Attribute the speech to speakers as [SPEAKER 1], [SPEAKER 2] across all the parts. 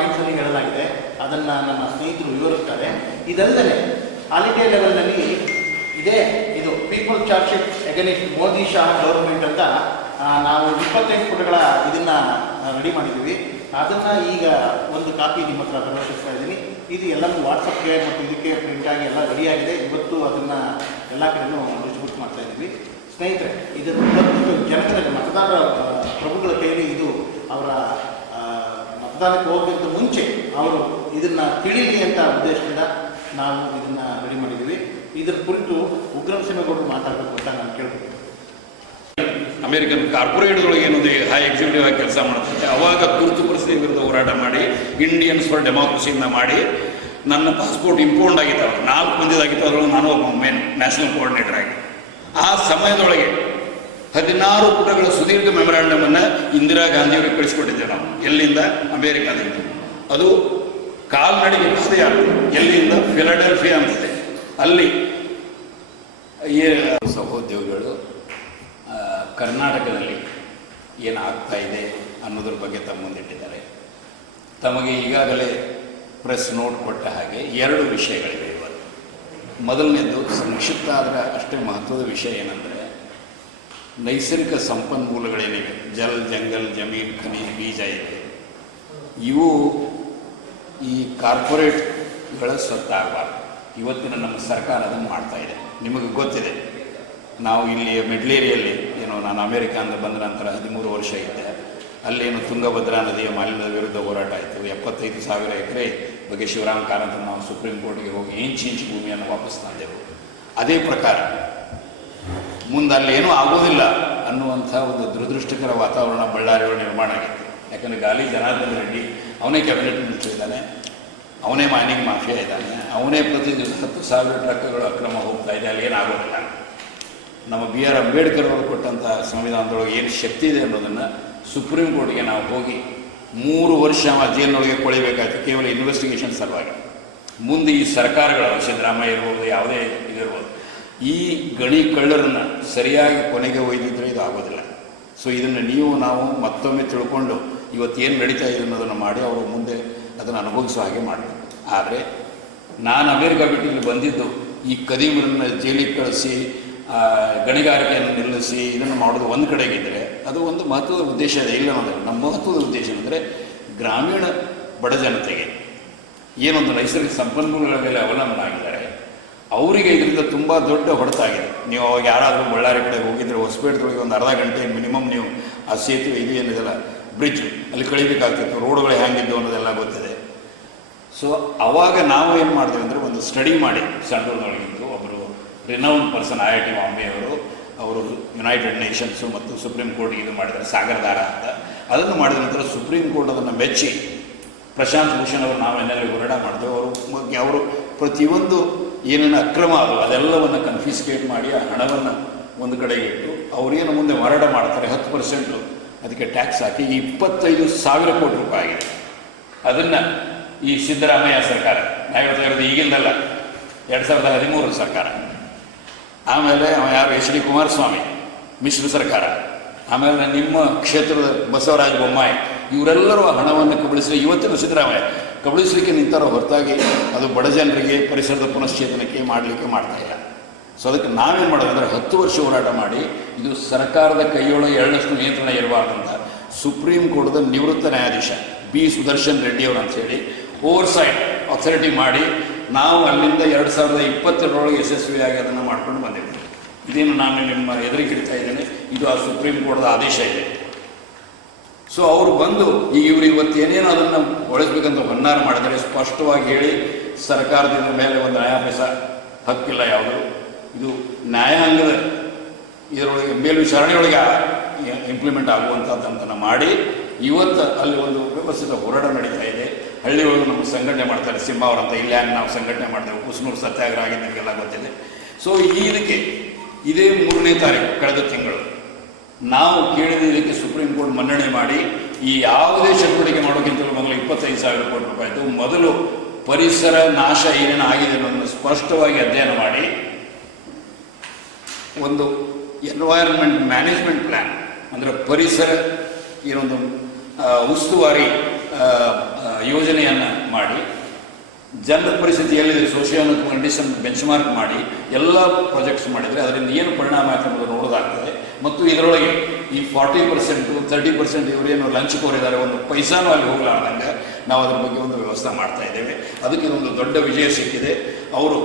[SPEAKER 1] ಪಾಯಿಂಟ್ಸಲ್ಲಿ ಹೇಳಲಾಗಿದೆ. ಅದನ್ನು ನನ್ನ ಸ್ನೇಹಿತರು ವಿವರಿಸ್ತಾರೆ. ಇದಲ್ಲದೆ ಇಂಡಿಯಾ ಲೆವೆಲ್ನಲ್ಲಿ ಇದೇ. ಇದು people charge sheet against Modi Shah government ಅಂತ ನಾವು ಇಪ್ಪತ್ತೈದು ಪುಟಗಳ ಇದನ್ನು ರೆಡಿ ಮಾಡಿದ್ದೀವಿ. ಅದನ್ನು ಈಗ ಒಂದು ಕಾಪಿ ನಿಮ್ಮ ಹತ್ರ ಪ್ರದರ್ಶಿಸ್ತಾ ಇದ್ದೀನಿ. ಇದು ಎಲ್ಲವೂ ವಾಟ್ಸಪ್ಗೆ ಮತ್ತು ಇದಕ್ಕೆ ಪ್ರಿಂಟಾಗಿ ಎಲ್ಲ ರೆಡಿಯಾಗಿದೆ ಇವತ್ತು ಅದನ್ನು ಎಲ್ಲ ಕಡೆಯೂ ಡಿಸ್ಟ್ರಿಬ್ಯೂಟ್ ಮಾಡ್ತಾ ಇದ್ದೀವಿ. ಸ್ನೇಹಿತರೆ, ಇದನ್ನು ಜನತೆ ಮತದಾರರ ಪ್ರಭುಗಳ ಕೈಯಲ್ಲಿ ಇದು ಅವರ ಆ, ಮತದಾನಕ್ಕೆ ಹೋಗೋಕ್ಕಿಂತ ಮುಂಚೆ ಅವರು ಇದನ್ನು ತಿಳಿಲಿ ಅಂತ ಉದ್ದೇಶದಿಂದ ನಾವು ಇದನ್ನು ರೆಡಿ ಮಾಡಿದ್ದೀವಿ. ಇದರ ಕುರಿತು ಉಗ್ರಂ ಸಿಂಹಗೌಡರು ಮಾತಾಡಬೇಕು ಅಂತ ನಾನು ಕೇಳ್ತೀನಿ
[SPEAKER 2] ಅಮೆರಿಕನ್ ಕಾರ್ಪೊರೇಟ್ಗಳಿಗೆ ಏನಿದೆ ಹೈ ಎಕ್ಸಿಕ್ಯೂಟಿವ್ ಆಗಿ ಕೆಲಸ ಮಾಡುತ್ತೆ ಅವಾಗ ತುರ್ತು ಪರಿಸ್ಥಿತಿ ವಿರುದ್ಧ ಹೋರಾಟ ಮಾಡಿ ಇಂಡಿಯನ್ಸ್ ಫಾರ್ ಡೆಮಾಕ್ರಸಿಯಿಂದ ಮಾಡಿ ನನ್ನ ಪಾಸ್ಪೋರ್ಟ್ ಇಂಪೌಂಡ್ ಆಗಿತ್ತು. ನಾಲ್ಕು ಮಂದಿದಾಗಿತ್ತು ಅದರೊಳಗೆ ನಾನು ಒಬ್ಬ ಮೇನ್ ನ್ಯಾಷನಲ್ ಕೋಆರ್ಡಿನೇಟರ್ ಆಗಿ. ಆ ಸಮಯದೊಳಗೆ ಹದಿನಾರು ಪುಟಗಳ ಸುದೀರ್ಘ ಮೆಮೊರಾಂಡಮ್ ಅನ್ನ ಇಂದಿರಾ ಗಾಂಧಿಯವರಿಗೆ ಕಳಿಸಿಕೊಟ್ಟಿದ್ದೇವೆ ನಾವು. ಎಲ್ಲಿಂದ? ಅಮೆರಿಕಾದಿಂದ ಅದು ಕಾಲ್ನಡಿಗೆ ಪಾದಯಾತ್ರೆ ಎಲ್ಲಿಂದ? ಫಿಲಡೆಲ್ಫಿಯಾ ಅಂತಿದೆ. ಅಲ್ಲಿ ಸಹೋದ್ಯೋಗಿಗಳು ಕರ್ನಾಟಕದಲ್ಲಿ ಏನಾಗ್ತಾ ಇದೆ ಅನ್ನೋದ್ರ ಬಗ್ಗೆ ತಮ್ಮ ಮುಂದಿಟ್ಟಿದ್ದಾರೆ ತಮಗೆ ಈಗಾಗಲೇ ಪ್ರೆಸ್ ನೋಟ್ ಕೊಟ್ಟ ಹಾಗೆ ಎರಡು ವಿಷಯಗಳಿವೆ ಇವತ್ತು. ಮೊದಲನೇದು ಸಂಕ್ಷಿಪ್ತ ಆದರೆ ಅಷ್ಟೇ ಮಹತ್ವದ ವಿಷಯ ಏನಂದರೆ ನೈಸರ್ಗಿಕ ಸಂಪನ್ಮೂಲಗಳೇನಿವೆ? ಜಲ್, ಜಂಗಲ್, ಜಮೀನ್, ಖನಿಜ, ಬೀಜ ಇದೆ ಇವು ಈ ಕಾರ್ಪೊರೇಟ್ಗಳ ಸ್ವತ್ತಾಗಬಾರ್ದು. ಇವತ್ತಿನ ನಮ್ಮ ಸರ್ಕಾರ ಅದನ್ನು ಮಾಡ್ತಾ ಇದೆ. ನಿಮಗೆ ಗೊತ್ತಿದೆ. ನಾವು ಇಲ್ಲಿ ಮಿಡ್ಲೇರಿಯಲ್ಲಿ ಏನೋ ನಾನು ಅಮೇರಿಕಾದಿಂದ ಬಂದ ನಂತರ ಹದಿಮೂರು ವರ್ಷ ಇದ್ದೆ. ಅಲ್ಲೇನು ತುಂಗಭದ್ರಾ ನದಿಯ ಮಾಲಿನ್ಯದ ವಿರುದ್ಧ ಹೋರಾಟ ಆಯಿತು. ಎಪ್ಪತ್ತೈದು ಸಾವಿರ ಎಕರೆ ಬಗ್ಗೆ ಶಿವರಾಮ್ ಕಾರಂತ ನಾವು ಸುಪ್ರೀಂ ಕೋರ್ಟ್ಗೆ ಹೋಗಿ ಇಂಚು ಇಂಚು ಭೂಮಿಯನ್ನು ವಾಪಸ್ ತಂದೆವು? ಅದೇ ಪ್ರಕಾರ ಮುಂದೆ ಏನೂ ಆಗೋದಿಲ್ಲ ಅನ್ನುವಂಥ ಒಂದು ದುರದೃಷ್ಟಕರ ವಾತಾವರಣ ಬಳ್ಳಾರಿ ನಿರ್ಮಾಣ ಆಗಿತ್ತು. ಯಾಕಂದರೆ ಗಾಲಿ ಜನಾರ್ದನ ರೆಡ್ಡಿ ಅವನೇ ಕ್ಯಾಬಿನೆಟ್ ಮಿನಿಸ್ಟರ್ ಇದ್ದಾನೆ, ಅವನೇ ಮೈನಿಂಗ್ ಮಾಫಿಯಾ ಇದ್ದಾನೆ, ಅವನೇ ಪ್ರತಿ ದಿವಸ ಹತ್ತು ಸಾವಿರ ಟ್ರಕ್ಗಳು ಅಕ್ರಮ ಹೋಗ್ತಾ ಇದೆ, ಅಲ್ಲಿ ಏನಾಗೋದಿಲ್ಲ. ನಮ್ಮ ಬಿ ಆರ್ ಅಂಬೇಡ್ಕರ್ ಅವರು ಕೊಟ್ಟಂಥ ಸಂವಿಧಾನದೊಳಗೆ ಏನು ಶಕ್ತಿ ಇದೆ ಅನ್ನೋದನ್ನು ಸುಪ್ರೀಂ ಕೋರ್ಟ್ಗೆ ನಾವು ಹೋಗಿ ಮೂರು ವರ್ಷ ಆ ಜೈಲಿನೊಳಗೆ ಕೊಳಿಬೇಕಾಯ್ತು, ಕೇವಲ ಇನ್ವೆಸ್ಟಿಗೇಷನ್ ಸಲುವಾಗಿ. ಮುಂದೆ ಈ ಸರ್ಕಾರಗಳು, ಸಿದ್ದರಾಮಯ್ಯ ಇರ್ಬೋದು, ಯಾವುದೇ ಇದಿರ್ಬೋದು ಈ ಗಣಿ ಕಳ್ಳರನ್ನ ಸರಿಯಾಗಿ ಕೊನೆಗೆ ಒಯ್ದಿದ್ರೆ ಇದು ಆಗೋದಿಲ್ಲ ಸೊ ಇದನ್ನು ನೀವು, ನಾವು ಮತ್ತೊಮ್ಮೆ ತಿಳ್ಕೊಂಡು ಇವತ್ತೇನು ನಡೀತಾ ಇದೆ ಅನ್ನೋದನ್ನು ಮಾಡಿ ಅವರು ಮುಂದೆ ಅದನ್ನು ಅನುಭವಿಸೋ ಹಾಗೆ ಮಾಡಬೇಕು. ಆದರೆ, ನಾನು ಅಮೇರಿಕಾ ಬಿಟ್ಟು ಬಂದಿದ್ದು ಈ ಕದೀಮರನ್ನ ಜೈಲಿಗೆ ಕಳಿಸಿ ಗಣಿಗಾರಿಕೆಯನ್ನು ನಿಲ್ಲಿಸಿ, ಇದನ್ನು ಮಾಡೋದು ಒಂದು ಕಡೆಗಿದ್ದರೆ ಅದು ಒಂದು ಮಹತ್ವದ ಉದ್ದೇಶ ಇದೆ. ಇಲ್ಲ ಅನ್ನೋದು ನಮ್ಮ ಮಹತ್ವದ ಉದ್ದೇಶ ಅಂದರೆ ಗ್ರಾಮೀಣ ಬಡ ಜನತೆಗೆ ಏನೊಂದು ನೈಸರ್ಗಿಕ ಸಂಪನ್ಮೂಲಗಳ ಮೇಲೆ ಅವಲಂಬನ ಆಗಿದ್ದಾರೆ. ಅವರಿಗೆ ಇದರಿಂದ ತುಂಬ ದೊಡ್ಡ ಹೊಡೆತಾಗಿದೆ. ನೀವು ಅವಾಗ ಯಾರಾದರೂ ಬಳ್ಳಾರಿ ಕಡೆ ಹೋಗಿದ್ರೆ ಹೊಸಪೇಟೆದೊಳಗೆ ಒಂದು ಅರ್ಧ ಗಂಟೆ ಮಿನಿಮಮ್ ನೀವು ಆ ಸೇತುವೆ ಇದು ಏನಿದೆಲ್ಲ ಬ್ರಿಡ್ಜ್ ಅಲ್ಲಿ ಕಳಿಬೇಕಾಗ್ತಿತ್ತು, ರೋಡ್ಗಳು ಹೆಂಗಿದ್ದು ಅನ್ನೋದೆಲ್ಲ ಗೊತ್ತಿದೆ. ಸೊ ಅವಾಗ ನಾವು ಏನು ಮಾಡಿದ್ವಿ ಅಂದರೆ ಒಂದು ಸ್ಟಡಿ ಮಾಡಿ ಸೆಂಟ್ರಲ್ನೊಳಗಿದ್ದು ಒಬ್ಬರು renowned person I I T Bombay ಅವರು ಅವರು ಯುನೈಟೆಡ್ ನೇಷನ್ಸು ಮತ್ತು ಸುಪ್ರೀಂ ಕೋರ್ಟ್ಗೆ ಇದು ಮಾಡಿದ್ದಾರೆ, ಸಾಗರದಾರ ಅಂತ. ಅದನ್ನು ಮಾಡಿದ ನಂತರ ಸುಪ್ರೀಂ ಕೋರ್ಟ್ ಅದನ್ನು ಮೆಚ್ಚಿ, ಪ್ರಶಾಂತ್ ಭೂಷಣ್ ಅವರು ನಾವು ಎನ್ನೆಲ್ಲ ಹೋರಾಟ ಮಾಡಿದೆವು, ಅವರು ಅವರು ಪ್ರತಿಯೊಂದು ಏನೇನು ಅಕ್ರಮ ಅದು, ಅದೆಲ್ಲವನ್ನು ಕನ್ಫಿಸ್ಕೇಟ್ ಮಾಡಿ ಆ ಹಣವನ್ನು ಒಂದು ಕಡೆಗೆ ಇಟ್ಟು ಅವರೇನು ಮುಂದೆ ಮಾರಾಟ ಮಾಡ್ತಾರೆ, ಹತ್ತು ಪರ್ಸೆಂಟು ಅದಕ್ಕೆ ಟ್ಯಾಕ್ಸ್ ಹಾಕಿ ಇಪ್ಪತ್ತೈದು ಸಾವಿರ ಕೋಟಿ ರೂಪಾಯಿ ಆಗಿದೆ. ಅದನ್ನು ಈ ಸಿದ್ದರಾಮಯ್ಯ ಸರ್ಕಾರ, ನಾವು ಹೇಳ್ತಾ ಇರೋದು ಈಗಿಂದಲ್ಲ, ಎರಡು ಸಾವಿರದ ಹದಿಮೂರು ಸರ್ಕಾರ. ಆಮೇಲೆ ಅವ ಯಾರು, ಎಚ್ ಡಿ ಕುಮಾರಸ್ವಾಮಿ, ಮಿಶ್ರ ಸರ್ಕಾರ. ಆಮೇಲೆ ನಿಮ್ಮ ಕ್ಷೇತ್ರದ ಬಸವರಾಜ ಬೊಮ್ಮಾಯಿ, ಇವರೆಲ್ಲರೂ ಹಣವನ್ನು ಕಬಳಿಸಿದ ಇವತ್ತಿನ ಸಿದ್ದರಾಮಯ್ಯ ಕಬಳಿಸಲಿಕ್ಕೆ ನಿಂತಾರೋ ಹೊರತಾಗಿ ಅದು ಬಡ ಜನರಿಗೆ ಪರಿಸರದ ಪುನಶ್ಚೇತನಕ್ಕೆ ಮಾಡಲಿಕ್ಕೆ ಮಾಡ್ತಾ ಇಲ್ಲ. ಸೊ ಅದಕ್ಕೆ ನಾವೇನು ಮಾಡೋದು ಅಂದರೆ ಹತ್ತು ವರ್ಷ ಹೋರಾಟ ಮಾಡಿ, ಇದು ಸರ್ಕಾರದ ಕೈಯೊಳಗೆ ಎರಡಷ್ಟು ನಿಯಂತ್ರಣ ಇರಬಾರ್ದಂತ ಸುಪ್ರೀಂ ಕೋರ್ಟ್ದ ನಿವೃತ್ತ ನ್ಯಾಯಾಧೀಶ ಬಿ. ಸುದರ್ಶನ್ ರೆಡ್ಡಿ ಅವರು ಓವರ್ ಓವರ್ಸೈಟ್ ಅಥಾರಿಟಿ ಮಾಡಿ ನಾವು ಅಲ್ಲಿಂದ ಎರಡು ಸಾವಿರದ ಇಪ್ಪತ್ತೆರಡರೊಳಗೆ ಯಶಸ್ವಿಯಾಗಿ ಅದನ್ನು ಮಾಡ್ಕೊಂಡು ಬಂದಿದ್ದೀವಿ. ಇದೇನು ನಾನು ನಿಮ್ಮ ಎದುರಿಗೆ ಇಡ್ತಾ ಇದ್ದೇನೆ, ಇದು ಆ ಸುಪ್ರೀಂ ಕೋರ್ಟ್ದ ಆದೇಶ ಇದೆ. ಸೊ ಅವರು ಬಂದು, ಈಗ ಇವರು ಇವತ್ತು ಏನೇನು ಅದನ್ನು ಒಳಿಸ್ಬೇಕಂತ ಹೊನ್ನಾರ ಮಾಡಿದರೆ ಸ್ಪಷ್ಟವಾಗಿ ಹೇಳಿ, ಸರ್ಕಾರದಿಂದ ಮೇಲೆ ಒಂದು ನ್ಯಾಯಾಭ್ಯಾಸ ಹಕ್ಕಿಲ್ಲ ಯಾವುದು? ಇದು ನ್ಯಾಯಾಂಗದ ಇದರೊಳಗೆ, ಮೇಲ್ವಿಚಾರಣೆಯೊಳಗೆ ಇಂಪ್ಲಿಮೆಂಟ್ ಆಗುವಂಥದ್ದನ್ನು ಮಾಡಿ, ಇವತ್ತು ಅಲ್ಲಿ ಒಂದು ವ್ಯವಸ್ಥಿತ ಹೋರಾಟ ನಡೀತಾ ಇದೆ. ಹಳ್ಳಿಯೊಳಗೆ ನಮ್ಮ ಸಂಘಟನೆ ಮಾಡ್ತಾರೆ ಸಿಂಹಾವರಂತ ಇಲ್ಲಿ ಹ್ಯಾಂಗೆ ನಾವು ಸಂಘಟನೆ ಮಾಡ್ತೇವೆ ಕುಸ್ನೂರು ಸತ್ಯಾಗ್ರಹ ಆಗಿದ್ದು ನಿಮಗೆಲ್ಲ ಗೊತ್ತಿದೆ. ಸೊ ಈ ಇದಕ್ಕೆ, ಇದೇ ಮೂರನೇ ತಾರೀಕು, ಕಳೆದ ತಿಂಗಳು. ನಾವು ಕೇಳಿದ ಇದಕ್ಕೆ ಸುಪ್ರೀಂ ಕೋರ್ಟ್ ಮನ್ನಣೆ ಮಾಡಿ ಈ ಯಾವುದೇ ಚಟುವಟಿಕೆ ಮಾಡೋಕ್ಕಿಂತಲೂ ಮೊದಲು ಇಪ್ಪತ್ತೈದು ಸಾವಿರ ಕೋಟಿ ರೂಪಾಯಿತು ಮೊದಲು ಪರಿಸರ ನಾಶ ಏನೇನು ಆಗಿದೆ ಅನ್ನೋದನ್ನು ಸ್ಪಷ್ಟವಾಗಿ ಅಧ್ಯಯನ ಮಾಡಿ. ಒಂದು ಎನ್ವೈರನ್ಮೆಂಟ್ ಮ್ಯಾನೇಜ್ಮೆಂಟ್ ಪ್ಲ್ಯಾನ್ ಅಂದರೆ ಪರಿಸರ ಏನೊಂದು ಉಸ್ತುವಾರಿ ಯೋಜನೆಯನ್ನು ಮಾಡಿ. ಜನರ ಪರಿಸ್ಥಿತಿ ಎಲ್ಲಿದೆ? ಸೋಷಿಯಲ್ ಕಂಡೀಷನ್ ಬೆಂಚ್ ಮಾರ್ಕ್ ಮಾಡಿ ಎಲ್ಲ ಪ್ರಾಜೆಕ್ಟ್ಸ್ ಮಾಡಿದರೆ ಅದರಿಂದ ಏನು ಪರಿಣಾಮ ಆಗ್ತದೆ ಅನ್ನೋದು ನೋಡೋದಾಗ್ತದೆ. ಮತ್ತು ಇದರೊಳಗೆ ಈ ಫಾರ್ಟಿ ಪರ್ಸೆಂಟು ತರ್ಟಿ ಪರ್ಸೆಂಟ್ ಇವರೇನು ಲಂಚ್ ಕೋರಿದ್ದಾರೆ ಒಂದು ಪೈಸಾನು ಅಲ್ಲಿ ಹೋಗಲಾರ್ದಂಗೆ ನಾವು ಅದರ ಬಗ್ಗೆ ಒಂದು ವ್ಯವಸ್ಥೆ ಮಾಡ್ತಾ ಇದ್ದೇವೆ. ಅದಕ್ಕೆ ಒಂದು ದೊಡ್ಡ ವಿಜಯ ಸಿಕ್ಕಿದೆ. ಅವರು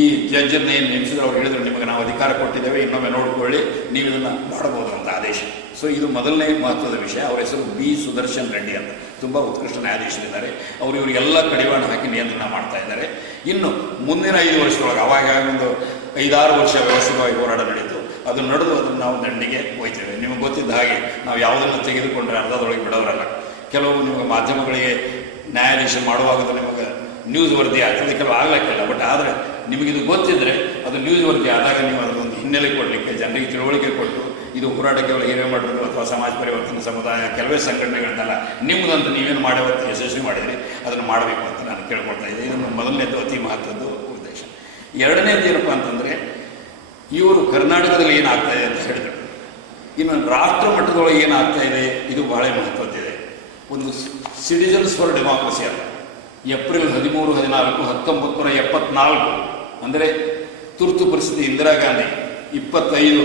[SPEAKER 2] ಈ ಜಡ್ಜನ್ನು ಏನು ನೇಮಿಸಿದ್ರು ಅವ್ರು ಹೇಳಿದ್ರು, ನಿಮಗೆ ನಾವು ಅಧಿಕಾರ ಕೊಟ್ಟಿದ್ದೇವೆ, ಇನ್ನೊಮ್ಮೆ ನೋಡಿಕೊಳ್ಳಿ, ನೀವು ಇದನ್ನು ಮಾಡಬಹುದು ಅಂತ ಆದೇಶ. ಸೊ ಇದು ಮೊದಲನೇ ಮಹತ್ವದ ವಿಷಯ. ಅವರ ಹೆಸರು ಬಿ. ಸುದರ್ಶನ್ ರೆಡ್ಡಿ ಅಂತ. ತುಂಬ ಉತ್ಕೃಷ್ಟ ನ್ಯಾಯಾಧೀಶರಿದ್ದಾರೆ. ಅವರು ಇವರಿಗೆಲ್ಲ ಕಡಿವಾಣ ಹಾಕಿ ನಿಯಂತ್ರಣ ಮಾಡ್ತಾ ಇದ್ದಾರೆ. ಇನ್ನು ಮುಂದಿನ ಐದು ವರ್ಷದೊಳಗೆ, ಅವಾಗ ಒಂದು ಐದಾರು ವರ್ಷ ವ್ಯವಸ್ಥಿತವಾಗಿ ಹೋರಾಟ ನಡೀತು. ಅದು ನಡೆದು ಅದನ್ನು ನಾವು ದಂಡಿಗೆ ಹೋಯ್ತೇವೆ. ನಿಮಗೆ ಗೊತ್ತಿದ್ದ ಹಾಗೆ, ನಾವು ಯಾವುದನ್ನು ತೆಗೆದುಕೊಂಡ್ರೆ ಅರ್ಧದೊಳಗೆ ಬಿಡೋರಲ್ಲ. ಕೆಲವು ನಿಮಗೆ ಮಾಧ್ಯಮಗಳಿಗೆ ನ್ಯಾಯಾಧೀಶ ಮಾಡುವಾಗ ನಿಮಗೆ ನ್ಯೂಸ್ ವರದಿ ಆಗ್ತದೆ ಕೆಲವು ಆಗ್ಲಿಕ್ಕಿಲ್ಲ. ಬಟ್ ಆದರೆ, ನಿಮಗಿದು ಗೊತ್ತಿದ್ದರೆ ಅದು ನ್ಯೂಸ್ ವರದಿ ಆದಾಗ ನೀವು ಅದನ್ನೊಂದು ಹಿನ್ನೆಲೆ ಕೊಡಲಿಕ್ಕೆ, ಜನರಿಗೆ ತಿಳುವಳಿಕೆ ಕೊಟ್ಟು ಇದು ಪೋರಾಟಕ್ಕೆ ಒಳಗೆ ಇರೋ ಮಾಡಬೇಕು ಅಥವಾ ಸಮಾಜ ಪರಿವರ್ತನೆ ಸಮುದಾಯ ಕೆಲವೇ ಸಂಘಟನೆಗಳನ್ನೆಲ್ಲ ನಿಮ್ಮದಂತ ನೀವೇನು ಮಾಡೋವತ್ತು ಯಶಸ್ವಿ ಮಾಡಿದ್ರಿ, ಅದನ್ನು ಮಾಡಬೇಕು ಅಂತ ನಾನು ಕೇಳ್ಕೊಳ್ತಾ ಇದ್ದೆ. ಇದನ್ನು ಮೊದಲನೇದು ಅತಿ ಮಹತ್ವದ್ದು ಉದ್ದೇಶ. ಎರಡನೇದು ಏನಪ್ಪ ಅಂತಂದರೆ, ಇವರು ಕರ್ನಾಟಕದಲ್ಲಿ ಏನಾಗ್ತಾ ಇದೆ ಅಂತ ಹೇಳಿದರು. ಇನ್ನು ರಾಷ್ಟ್ರ ಮಟ್ಟದೊಳಗೆ ಏನಾಗ್ತಾ ಇದೆ, ಇದು ಬಹಳ ಮಹತ್ವದ್ದಿದೆ. ಒಂದು ಸಿಟಿಜನ್ಸ್ ಫಾರ್ ಡೆಮಾಕ್ರಸಿ ಅಂತ ಏಪ್ರಿಲ್ ಹದಿಮೂರು, ಹದಿನಾಲ್ಕು ಹತ್ತೊಂಬತ್ತು ನೂರ ಎಪ್ಪತ್ನಾಲ್ಕು, ಅಂದರೆ ತುರ್ತು ಪರಿಸ್ಥಿತಿ ಇಂದಿರಾ ಗಾಂಧಿ ಇಪ್ಪತ್ತೈದು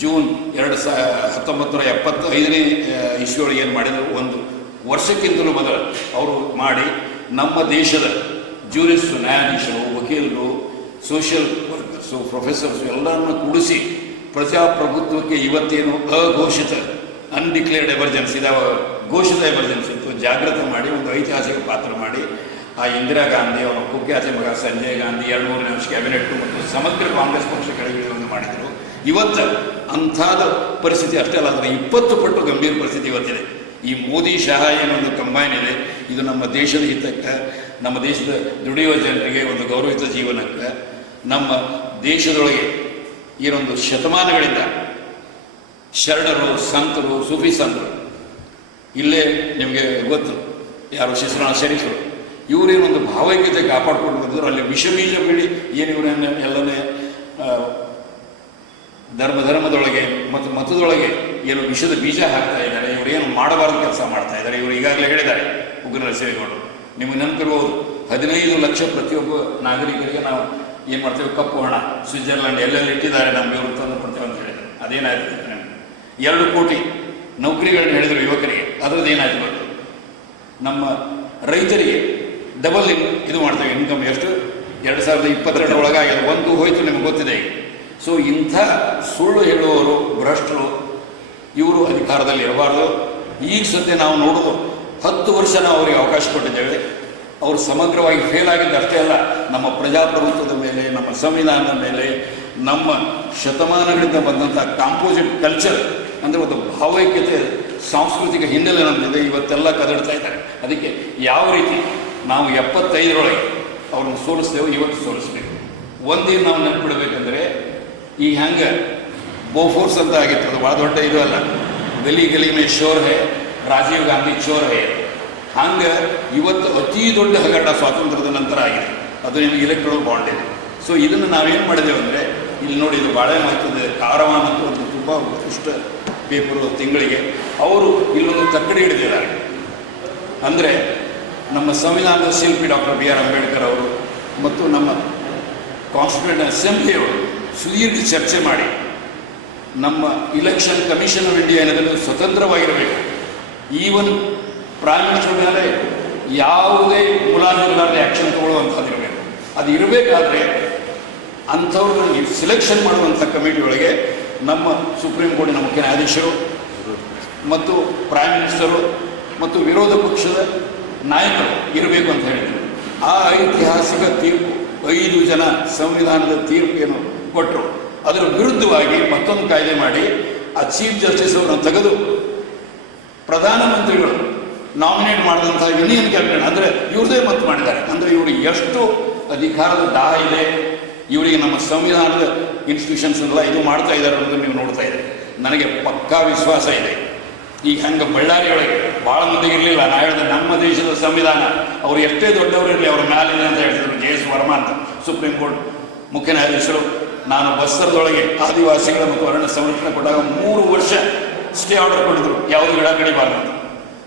[SPEAKER 2] ಜೂನ್ ಎರಡು ಸಾ ಹತ್ತೊಂಬತ್ತು ನೂರ ಎಪ್ಪತ್ತೈದನೇ ಇಸ್ವಿಯೊಳಗೆ ಏನು ಮಾಡಿದರು ಒಂದು ವರ್ಷಕ್ಕಿಂತಲೂ ಮೊದಲು ಅವರು ಮಾಡಿ ನಮ್ಮ ದೇಶದ ಜೂರಿಸ್ಟು ನ್ಯಾಯಾಧೀಶರು, ವಕೀಲರು, ಸೋಷಿಯಲ್ ವರ್ಕರ್ಸು, ಪ್ರೊಫೆಸರ್ಸು ಎಲ್ಲರನ್ನು ಕೂಡಿಸಿ ಪ್ರಜಾಪ್ರಭುತ್ವಕ್ಕೆ ಇವತ್ತೇನು ಅಘೋಷಿತ ಅನ್ಡಿಕ್ಲೇರ್ಡ್ ಎಮರ್ಜೆನ್ಸಿ ಇದಾವ ಘೋಷಿತ ಎಮರ್ಜೆನ್ಸಿ ಇತ್ತು ಜಾಗೃತ ಮಾಡಿ, ಒಂದು ಐತಿಹಾಸಿಕ ಪಾತ್ರ ಮಾಡಿ, ಆ ಇಂದಿರಾ ಗಾಂಧಿ ಅವರ ಕುಖ್ಯಾತಿ ಮಗ ಸಂಜಯ್ ಗಾಂಧಿ ಎರಡು ಮೂರು ನಿಮಿಷ ಕ್ಯಾಬಿನೆಟ್ ಮತ್ತು ಸಮಗ್ರ ಕಾಂಗ್ರೆಸ್ ಪಕ್ಷ ಕೆಳಗಿಳಿಯುವಂತೆ ಮಾಡಿದರು. ಇವತ್ತು ಅಂಥಾದ ಪರಿಸ್ಥಿತಿ ಅಷ್ಟೇ ಅಲ್ಲ, ಅಂದರೆ ಇಪ್ಪತ್ತು ಪಟ್ಟು ಗಂಭೀರ ಪರಿಸ್ಥಿತಿ ಇವತ್ತಿದೆ. ಈ ಮೋದಿ ಶಹ ಏನೊಂದು ಕಂಬೈನ್ ಇದೆ, ಇದು ನಮ್ಮ ದೇಶದ ಹಿತಕ್ಕೆ, ನಮ್ಮ ದೇಶದ ದುಡಿಯುವ ಜನರಿಗೆ ಒಂದು ಗೌರವಿತ ಜೀವನಕ್ಕೆ, ನಮ್ಮ ದೇಶದೊಳಗೆ ಏನೊಂದು ಶತಮಾನಗಳಿಂದ ಶರಣರು, ಸಂತರು, ಸೂಫಿ ಸಂತರು, ಇಲ್ಲೇ ನಿಮಗೆ ಗೊತ್ತು, ಯಾರು ಶಿಸ್ರಾಣ ಶರೀಫರು ಇವರೇನೊಂದು ಭಾವೈಕ್ಯತೆ ಕಾಪಾಡ್ಕೊಂಡು ಬಂದರು, ಅಲ್ಲಿ ವಿಷಬೀಜ ಬೀಳಿ ಏನು ಇವರನ್ನ ಎಲ್ಲನೇ ಧರ್ಮ ಧರ್ಮದೊಳಗೆ ಮತ್ತು ಮತದೊಳಗೆ ಏನು ವಿಷದ ಬೀಜ ಹಾಕ್ತಾ ಇದ್ದಾರೆ, ಇವರು ಏನು ಮಾಡಬಾರದು ಕೆಲಸ ಮಾಡ್ತಾ ಇದ್ದಾರೆ, ಇವರು ಈಗಾಗಲೇ ಹೇಳಿದ್ದಾರೆ ಉಗ್ರರ ಸೇವೆಗಳು ನಿಮಗೆ ನೆನಪಿರ್ಬೋದು, ಹದಿನೈದು ಲಕ್ಷ ಪ್ರತಿಯೊಬ್ಬ ನಾಗರಿಕರಿಗೆ ನಾವು ಏನು ಮಾಡ್ತೇವೆ? ಕಪ್ಪು ಹಣ. ಸ್ವಿಟ್ಜರ್ಲ್ಯಾಂಡ್ ಎಲ್ಲೆಲ್ಲಿ ಇಟ್ಟಿದ್ದಾರೆ? ನಮ್ಮ ಇವರು ತಂದು ಕೊಡ್ತೇವೆ ಅಂತ ಹೇಳಿದ್ರು. ಅದೇನಾಯ್ತು ಎರಡು ಕೋಟಿ ನೌಕರಿಗಳನ್ನ ಹೇಳಿದರು ಯುವಕರಿಗೆ. ಅದರದ್ದು ಏನಾಯ್ತು ಗೊತ್ತು? ನಮ್ಮ ರೈತರಿಗೆ ಡಬಲ್ ಇದು ಮಾಡ್ತೇವೆ ಇನ್ಕಮ್ ಎಷ್ಟು? ಎರಡು ಸಾವಿರದ ಇಪ್ಪತ್ತೆರಡರೊಳಗಾಗಿ ಅದು ಒಂದು ಹೋಯಿತು ನಿಮಗೆ ಗೊತ್ತಿದೆ ಸೊ ಇಂಥ ಸುಳ್ಳು ಹೇಳುವವರು, ಭ್ರಷ್ಟರು, ಇವರು ಅಧಿಕಾರದಲ್ಲಿ ಇರಬಾರ್ದು. ಈಗ ಸದ್ಯ ನಾವು ನೋಡೋದು, ಹತ್ತು ವರ್ಷ ನಾವು ಅವರಿಗೆ ಅವಕಾಶ ಕೊಟ್ಟಿದ್ದೇವೆ. ಅವರು ಸಮಗ್ರವಾಗಿ ಫೇಲ್ ಆಗಿದ್ದು ಅಷ್ಟೇ ಅಲ್ಲ, ನಮ್ಮ ಪ್ರಜಾಪ್ರಭುತ್ವದ ಮೇಲೆ, ನಮ್ಮ ಸಂವಿಧಾನದ ಮೇಲೆ, ನಮ್ಮ ಶತಮಾನಗಳಿಂದ ಬಂದಂಥ ಕಾಂಪೋಸಿಟ್ ಕಲ್ಚರ್ ಅಂದರೆ ಒಂದು ಭಾವೈಕ್ಯತೆ, ಸಾಂಸ್ಕೃತಿಕ ಹಿನ್ನೆಲೆ ನಮ್ಮದಿದೆ ಇವತ್ತೆಲ್ಲ ಕದಡ್ತಾ ಇದ್ದಾರೆ. ಅದಕ್ಕೆ ಯಾವ ರೀತಿ ನಾವು ಎಪ್ಪತ್ತೈದರೊಳಗೆ ಅವ್ರನ್ನ ಸೋಲಿಸ್ತೇವೆ, ಇವತ್ತು ಸೋಲಿಸ್ಬೇಕು. ಒಂದೇ ನಾವು ನೆನ್ಪಿಡ್ಬೇಕಂದ್ರೆ ಈ ಹಂಗೆ? ಬೋಫೋರ್ಸ್ ಅಂತ ಆಗಿತ್ತು. ಅದು ಭಾಳ ದೊಡ್ಡ ಇದು ಅಲ್ಲ. ಗಲಿ ಗಲಿ ಮೇ ಶೋರ್ ಹೇ, ರಾಜೀವ್ ಗಾಂಧಿ ಚೋರ್ ಹೇ. ಹಂಗೆ ಇವತ್ತು ಅತಿ ದೊಡ್ಡ ಹಗರಣ ಸ್ವಾತಂತ್ರ್ಯದ ನಂತರ ಆಗಿದೆ. ಅದು ನಿಮಗೆ ಇಲೆಕ್ಟ್ರಲ್ ಬಾಂಡ್ ಇದೆ ಸೊ ಇದನ್ನು ನಾವೇನು ಮಾಡಿದೆವು ಅಂದರೆ, ಇಲ್ಲಿ ನೋಡಿ ಇದು ಬಾಳೆ ಮಹತ್ವದ ಕಾರವಾನ್ ಅಂತ ಒಂದು ತುಂಬ ಉತ್ಕೃಷ್ಟ ಪೇಪರು ತಿಂಗಳಿಗೆ. ಅವರು ಇಲ್ಲೊಂದು ತಕ್ಕಡಿ ಹಿಡಿದಿದ್ದಾರೆ. ಅಂದರೆ, ನಮ್ಮ ಸಂವಿಧಾನದ ಶಿಲ್ಪಿ ಡಾಕ್ಟರ್ ಬಿ ಆರ್ ಅಂಬೇಡ್ಕರ್ ಅವರು ಮತ್ತು ನಮ್ಮ ಕಾನ್ಸ್ಟಿಟ್ಯೂಂಟ್ ಅಸೆಂಬ್ಲಿಯವರು ಸುದೀರ್ಘ ಚರ್ಚೆ ಮಾಡಿ. ನಮ್ಮ ಇಲೆಕ್ಷನ್ ಕಮಿಷನ್ ಆಫ್ ಇಂಡಿಯಾ ಏನಾದರೂ ಸ್ವತಂತ್ರವಾಗಿರಬೇಕು. ಈವನ್ ಪ್ರೈಮ್ ಮಿನಿಸ್ಟರ್ ಮೇಲೆ ಯಾವುದೇ ಮುಲಾಜಿಲ್ಲದೆ ಆ್ಯಕ್ಷನ್ ತಗೊಳ್ಳುವಂಥದ್ದಿರಬೇಕು ಅದು ಇರಬೇಕಾದ್ರೆ ಅಂಥವ್ರನ್ನ ಸಿಲೆಕ್ಷನ್ ಮಾಡುವಂಥ ಕಮಿಟಿ ಒಳಗೆ ನಮ್ಮ ಸುಪ್ರೀಂ ಕೋರ್ಟಿನ ಮುಖ್ಯ ನ್ಯಾಯಾಧೀಶರು ಮತ್ತು ಪ್ರೈಮ್ ಮಿನಿಸ್ಟರು ಮತ್ತು ವಿರೋಧ ಪಕ್ಷದ ನಾಯಕರು ಇರಬೇಕು ಅಂತ ಹೇಳಿದರು. ಆ ಐತಿಹಾಸಿಕ ತೀರ್ಪು, ಐದು ಜನ ಸಂವಿಧಾನದ ತೀರ್ಪು ಏನು? ಕೊಟ್ಟರು ಅದರ ವಿರುದ್ಧವಾಗಿ ಮತ್ತೊಂದು ಕಾಯ್ದೆ ಮಾಡಿ ಆ ಚೀಫ್ ಜಸ್ಟಿಸ್ ಅವರನ್ನು ತೆಗೆದು ಪ್ರಧಾನಮಂತ್ರಿಗಳು ನಾಮಿನೇಟ್ ಮಾಡಿದಂಥ ಯೂನಿಯನ್ ಕ್ಯಾಬಿನೆಟ್ ಅಂದರೆ ಇವ್ರದೇ ಮತ್ತು ಮಾಡಿದ್ದಾರೆ. ಅಂದರೆ ಇವರು ಎಷ್ಟು ಅಧಿಕಾರದ ದಾಹ ಇದೆ, ಇವರಿಗೆ ನಮ್ಮ ಸಂವಿಧಾನದ ಇನ್ಸ್ಟಿಟ್ಯೂಷನ್ಸ್ ಎಲ್ಲ ಇದು ಮಾಡ್ತಾ ಇದ್ದಾರೆ ಅನ್ನೋದನ್ನು ನೀವು ನೋಡ್ತಾ ಇದೆ ನನಗೆ ಪಕ್ಕಾ ವಿಶ್ವಾಸ ಇದೆ. ಈಗ ಹಂಗೆ ಬಳ್ಳಾರಿಯೊಳಗೆ ಭಾಳ ಮಂದಿಗೆ ಇರಲಿಲ್ಲ. ನಾ ಹೇಳಿದೆ ನಮ್ಮ ದೇಶದ ಸಂವಿಧಾನ, ಅವರು ಎಷ್ಟೇ ದೊಡ್ಡವರು ಇರಲಿ, ಅವ್ರ ಮ್ಯಾಲಿದೆ ಅಂತ ಹೇಳ್ತಿದ್ರು. ಜೆ ಎಸ್ ವರ್ಮಾ ಅಂತ ಸುಪ್ರೀಂ ಕೋರ್ಟ್ ಮುಖ್ಯ ನ್ಯಾಯಾಧೀಶರು. ನಾನು ಬಸ್ಸರ್ದೊಳಗೆ ಆದಿವಾಸಿಗಳ ಮತ್ತು ಅರಣ್ಯ ಸಂರಕ್ಷಣೆ ಕೊಟ್ಟಾಗ ಮೂರು ವರ್ಷ ಸ್ಟೇ ಆರ್ಡರ್ ಕೊಟ್ಟಿದ್ರು. ಯಾವುದು ಗಿಡ ಕಡಿಬಾರ್ದು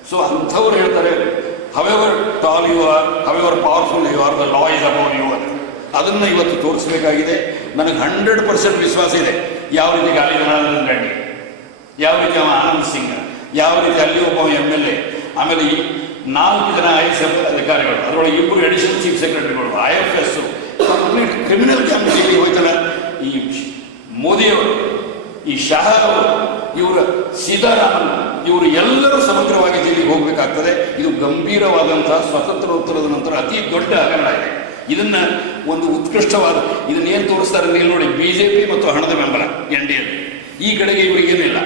[SPEAKER 2] ಸೊ ಅಂಥವ್ರು ಹೇಳ್ತಾರೆ however tall you are however powerful you are the law is above you ಅಂತ. ಅದನ್ನು ಇವತ್ತು ತೋರಿಸಬೇಕಾಗಿದೆ. ನನಗೆ ಹಂಡ್ರೆಡ್ ಪರ್ಸೆಂಟ್ ವಿಶ್ವಾಸ ಇದೆ. ಯಾವ ರೀತಿ ಗಾಲಿ ಜನಾರ್ದನ್ ರೆಡ್ಡಿ, ಯಾವ ರೀತಿ ಅವ ಆನಂದ್ ಸಿಂಗ್, ಯಾವ ರೀತಿ ಅಲ್ಲಿ ಒಬ್ಬ ಎಂ ಎಲ್ ಎ, ಆಮೇಲೆ ಈ ನಾಲ್ಕು ಜನ ಐ ಎಸ್ ಎಫ್ ಅಧಿಕಾರಿಗಳು, ಅದರೊಳಗೆ ಇಬ್ಬರು additional chief ಸೆಕ್ರೆಟರಿಗಳು I F S complete criminal camp ಹೋಯ್ತಲ್ಲ ಈ ಮೋದಿಯವರು, ಈ ಶಹರವರು ಇವರ ಸೀತಾರಾಮನ್ ಇವರು ಎಲ್ಲರೂ ಸಮಗ್ರವಾಗಿ ಜೈಲಿಗೆ ಹೋಗಬೇಕಾಗ್ತದೆ. ಇದು ಗಂಭೀರವಾದಂತಹ ಸ್ವತಂತ್ರೋತ್ತರದ ನಂತರ ಅತಿ ದೊಡ್ಡ ಹಗರಣ ಇದೆ. ಇದನ್ನ ಒಂದು ಉತ್ಕೃಷ್ಟವಾದ ಇದನ್ನೇನು ತೋರಿಸ್ತಾರೆ ನೀವು ನೋಡಿ, ಬಿಜೆಪಿ ಮತ್ತು ಹಣದ ಬೆಂಬಲ, ಎನ್ ಡಿ ಈ ಕಡೆಗೆ ಇವರಿಗೇನಿಲ್ಲ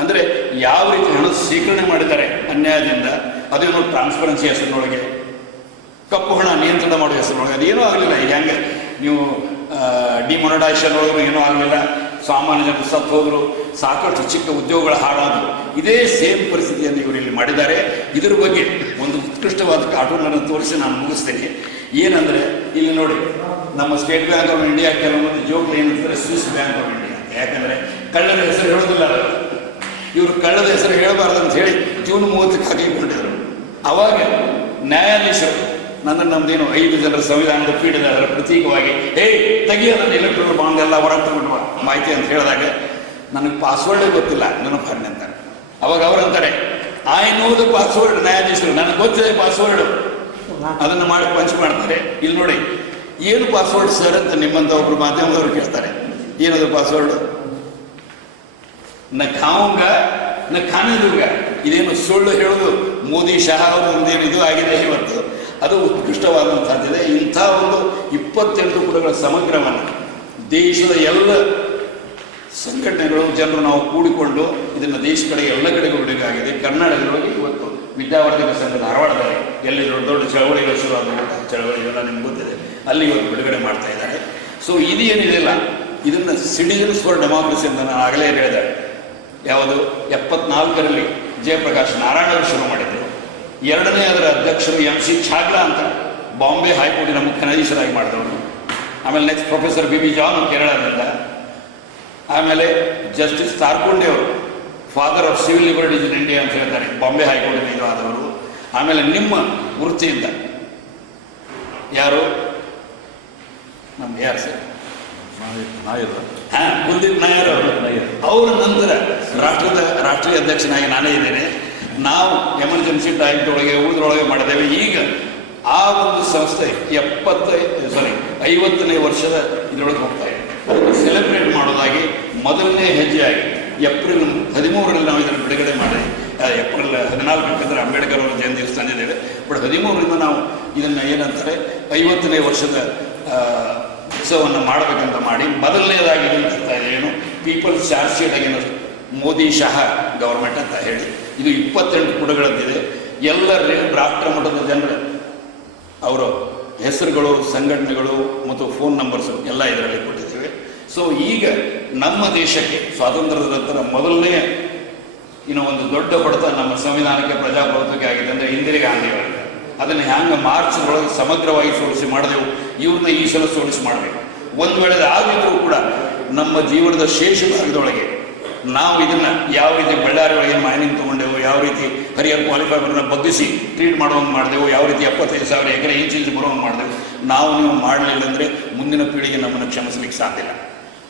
[SPEAKER 2] ಅಂದರೆ ಯಾವ ರೀತಿ ಹಣ ಶೇಖರಣೆ ಮಾಡಿದ್ದಾರೆ ಅನ್ಯಾಯದಿಂದ, ಅದೇನೋ ಟ್ರಾನ್ಸ್ಪರೆನ್ಸಿ ಹೆಸರಿನೊಳಗೆ, ಕಪ್ಪು ಹಣ ನಿಯಂತ್ರಣ ಮಾಡುವ ಹೆಸರಿನೊಳಗೆ, ಅದೇನೂ ಆಗಲಿಲ್ಲ. ಹೆಂಗೆ ನೀವು ಡಿಮೊನಡೈಸೇಷನ್ ಒಳಗೂ ಏನೂ ಆಗಲಿಲ್ಲ. ಸಾಮಾನ್ಯ ಜನರು ಸತ್ತು ಹೋದರು. ಸಾಕಷ್ಟು ಚಿಕ್ಕ ಉದ್ಯೋಗಗಳ ಹಾಳಾದರು ಇದೇ ಸೇಮ್ ಪರಿಸ್ಥಿತಿಯನ್ನು ಇವರು ಇಲ್ಲಿ ಮಾಡಿದ್ದಾರೆ. ಇದರ ಬಗ್ಗೆ ಒಂದು ಉತ್ಕೃಷ್ಟವಾದ ಕಾರ್ಟೂನನ್ನು ತೋರಿಸಿ ನಾನು ಮುಗಿಸ್ತೇನೆ. ಏನಂದರೆ, ಇಲ್ಲಿ ನೋಡಿ, ನಮ್ಮ ಸ್ಟೇಟ್ ಬ್ಯಾಂಕ್ ಆಫ್ ಇಂಡಿಯಾ ಕೆಲವೊಂದು ಜೋಕ್ ಏನಂತಾರೆ ಸ್ವಿಸ್ ಬ್ಯಾಂಕ್ ಆಫ್ ಇಂಡಿಯಾ ಯಾಕಂದರೆ, ಕಳ್ಳರ ಹೆಸರು ಹೇಳೋದಿಲ್ಲ ಇವರು ಕಳ್ಳದ ಹೆಸರು ಹೇಳಬಾರ್ದು ಅಂತ ಹೇಳಿ ಜೂನ್ ಮೂವತ್ತಕ್ಕೆ ಹಾಕಿಕೊಂಡಿದ್ರು. ಅವಾಗ ನ್ಯಾಯಾಧೀಶರು ನನ್ನ ನಮ್ದೇನು ಐದು ಜನರ ಸಂವಿಧಾನದ ಪೀಠದ ಅದರ ಪ್ರತೀಕವಾಗಿ, ಏಯ್, ತೆಗಿಯ ನನ್ನ ಎಲೆಕ್ಟ್ರಿಕಲ್ ಬಾಂಡ್ ಎಲ್ಲ ಹೊರಗೆ ತಗೊಂಡು ಮಾಹಿತಿ ಅಂತ ಹೇಳಿದಾಗ, ನನಗೆ ಪಾಸ್ವರ್ಡೇ ಗೊತ್ತಿಲ್ಲ ನೆನಪು ಅಂತಾರೆ ಅವಾಗ ಅವರಂತಾರೆ ಐ ನೋ ದ ಪಾಸ್ವರ್ಡ್ ನ್ಯಾಯಾಧೀಶರು, ನನಗೆ ಗೊತ್ತಿದೆ ಪಾಸ್ವರ್ಡ್ ಅದನ್ನು ಮಾಡಿ ಪಂಚ್ ಮಾಡ್ತಾರೆ. ಇಲ್ಲಿ ನೋಡಿ, ಏನು ಪಾಸ್ವರ್ಡ್ ಸರ್ ಅಂತ ನಿಮ್ಮಂತ ಒಬ್ರು ಮಾಧ್ಯಮದವರು ಕೇಳ್ತಾರೆ? ಏನದು ಪಾಸ್ವರ್ಡ್ನ ಖಾವಂಗ, ನ ಖಾನದುರ್ಗ. ಇದೇನು ಸುಳ್ಳು ಹೇಳೋದು? ಮೋದಿ ಶಹ ಅವರು ಒಂದೇನು ಇದು ಆಗಿದೆ ಇವತ್ತು. ಅದು ಉತ್ಕೃಷ್ಟವಾದಂಥದ್ದಿದೆ ಇಂಥ ಒಂದು ಇಪ್ಪತ್ತೆಂಟು ಪುಟಗಳ ಸಮಗ್ರವನ್ನು ದೇಶದ ಎಲ್ಲ ಸಂಘಟನೆಗಳು, ಜನರು ನಾವು ಕೂಡಿಕೊಂಡು ಇದನ್ನು ದೇಶ ಕಡೆ, ಎಲ್ಲ ಕಡೆಗೂ ಬಿಡಬೇಕಾಗಿದೆ ಕರ್ನಾಟಕದೊಳಗೆ ಇವತ್ತು ವಿದ್ಯಾವರ್ಧಕ ಸಂಘ ಧಾರವಾಡದಲ್ಲಿ ಎಲ್ಲಿ ದೊಡ್ಡ ದೊಡ್ಡ ಚಳವಳಿಗಳು ಶುರು ಚಳವಳಿಗಳೆಲ್ಲ ನಿಮ್ಗೆ ಗೊತ್ತಿದೆ. ಅಲ್ಲಿ ಇವತ್ತು ಬಿಡುಗಡೆ ಮಾಡ್ತಾ ಇದ್ದಾರೆ. ಸೊ ಇದು ಏನಿದೆಯಲ್ಲ ಇದನ್ನು ಸಿಟಿಜನ್ಸ್ ಫಾರ್ ಡೆಮಾಕ್ರಸಿ ಅಂತ ನಾನು ಆಗಲೇ ಹೇಳಿದೆ. ಯಾವುದು? ಎಪ್ಪತ್ನಾಲ್ಕರಲ್ಲಿ ಜಯಪ್ರಕಾಶ್ ನಾರಾಯಣರು ಶುರು ಮಾಡಿದ್ರು. ಎರಡನೇ ಅದರ ಅಧ್ಯಕ್ಷರು ಎಂ ಸಿ ಛಾಗ್ಲಾ ಅಂತ ಬಾಂಬೆ ಹೈಕೋರ್ಟಿನ ಮುಖ್ಯ ನ್ಯಾಯಾಧೀಶರಾಗಿ ಮಾಡಿದವರು. ಆಮೇಲೆ next professor B B John ಕೇರಳದಿಂದ. ಆಮೇಲೆ ಜಸ್ಟಿಸ್ ತಾರ್ಕೊಂಡೆ ಅವರು father of civil liberties in India ಅಂತ ಹೇಳ್ತಾರೆ ಬಾಂಬೆ ಹೈಕೋರ್ಟಿನ ಇದು ಆದವರು ಆಮೇಲೆ ನಿಮ್ಮ ವೃತ್ತಿಯಿಂದ. ಯಾರು? ನಮ್ಮ ಯಾರು ಸರ್? ಹಾ ಕುಲ್ದೀಪ್ ನಾಯರ್ ಅವರು. ಅವರ ನಂತರ ರಾಷ್ಟ್ರದ ರಾಷ್ಟ್ರೀಯ ಅಧ್ಯಕ್ಷನಾಗಿ ನಾನೇ ಇದ್ದೇನೆ. ನಾವು ಎಮರ್ಜೆನ್ಸಿ ಟೈಮ್ ಒಳಗೆ ಉಳಿದ್ರೊಳಗೆ ಮಾಡಿದ್ದೇವೆ. ಈಗ ಆ ಒಂದು ಸಂಸ್ಥೆ ಎಪ್ಪತ್ತ ಸಾರಿ ಐವತ್ತನೇ ವರ್ಷದ ಇದರೊಳಗೆ ಹೋಗ್ತಾ ಇದೆ. ಸೆಲೆಬ್ರೇಟ್ ಮಾಡೋದಾಗಿ ಮೊದಲನೇ ಹೆಜ್ಜೆಯಾಗಿ ಏಪ್ರಿಲ್ ಹದಿಮೂರರಲ್ಲಿ ನಾವು ಇದನ್ನು ಬಿಡುಗಡೆ ಮಾಡಿ ಏಪ್ರಿಲ್ ಹದಿನಾಲ್ಕು ಯಾಕಂದರೆ ಅಂಬೇಡ್ಕರ್ ಅವರ ಜಯಂತಿ ದೇವಸ್ಥಾನ ಬಟ್ ಹದಿಮೂರರಿಂದ ನಾವು ಇದನ್ನು ಏನಂತಾರೆ, ಐವತ್ತನೇ ವರ್ಷದ ಉತ್ಸವವನ್ನು ಮಾಡಬೇಕಂತ ಮಾಡಿ ಮೊದಲನೇದಾಗಿ ಏನು? People's charge sheet against Modi Shah government ಅಂತ ಹೇಳಿ. ಇದು ಇಪ್ಪತ್ತೆಂಟು ಪುಟಗಳದ್ದಿದೆ ಎಲ್ಲ ರೇ- ರಾಷ್ಟ್ರ ಮಟ್ಟದ ಜನರ ಅವರ ಹೆಸರುಗಳು, ಸಂಘಟನೆಗಳು ಮತ್ತು ಫೋನ್ ನಂಬರ್ಸು ಎಲ್ಲ ಇದರಲ್ಲಿ ಕೊಟ್ಟಿದ್ದೇವೆ. ಸೊ ಈಗ ನಮ್ಮ ದೇಶಕ್ಕೆ ಸ್ವಾತಂತ್ರ್ಯದ ನಂತರ ಮೊದಲನೇ ಇನ್ನು ಒಂದು ದೊಡ್ಡ ಹೊಡೆತ ನಮ್ಮ ಸಂವಿಧಾನಕ್ಕೆ ಪ್ರಜಾಪ್ರಭುತ್ವಕ್ಕೆ ಆಗಿದೆ ಅಂದರೆ ಇಂದಿರಾ ಗಾಂಧಿ ಅವರು. ಅದನ್ನು ಹ್ಯಾಂಗೆ ಮಾರ್ಚ್ ಒಳಗೆ ಸಮಗ್ರವಾಗಿ ಸೋಲಿಸಿ ಮಾಡಿದೆವು. ಇವ್ರನ್ನ ಈ ಸಲ ಸೋಲಿಸಿ ಮಾಡಬೇಕು. ಒಂದು ವೇಳೆ ಆಗಿದ್ರೂ ಕೂಡ ನಮ್ಮ ಜೀವನದ ಶೇಷ ಭಾಗದೊಳಗೆ ನಾವು ಇದನ್ನು ಯಾವ ರೀತಿ ಬಳ್ಳಾರಿ ಒಳಗೆ ಮೈನಿಂಗ್ ತಗೊಂಡೆವು? ಯಾವ ರೀತಿ ಹರಿಯರ್ ಕ್ವಾಲಿಫೈಬರ್ನ ಬಗ್ಗಿಸಿ ಟ್ರೀಟ್ ಮಾಡುವಂಗೆ ಮಾಡಿದೆವು, ಯಾವ ರೀತಿ ಎಪ್ಪತ್ತೈದು ಸಾವಿರ ಎಕರೆ ಇಂಚಿಂಚ್ ಬರೋಂಗೆ ಮಾಡಿದೆವು, ನಾವು ನೀವು ಮಾಡಲಿಲ್ಲ ಅಂದರೆ ಮುಂದಿನ ಪೀಳಿಗೆ ನಮ್ಮನ್ನು ಕ್ಷಮಿಸಲಿಕ್ಕೆ ಸಾಧ್ಯ ಇಲ್ಲ.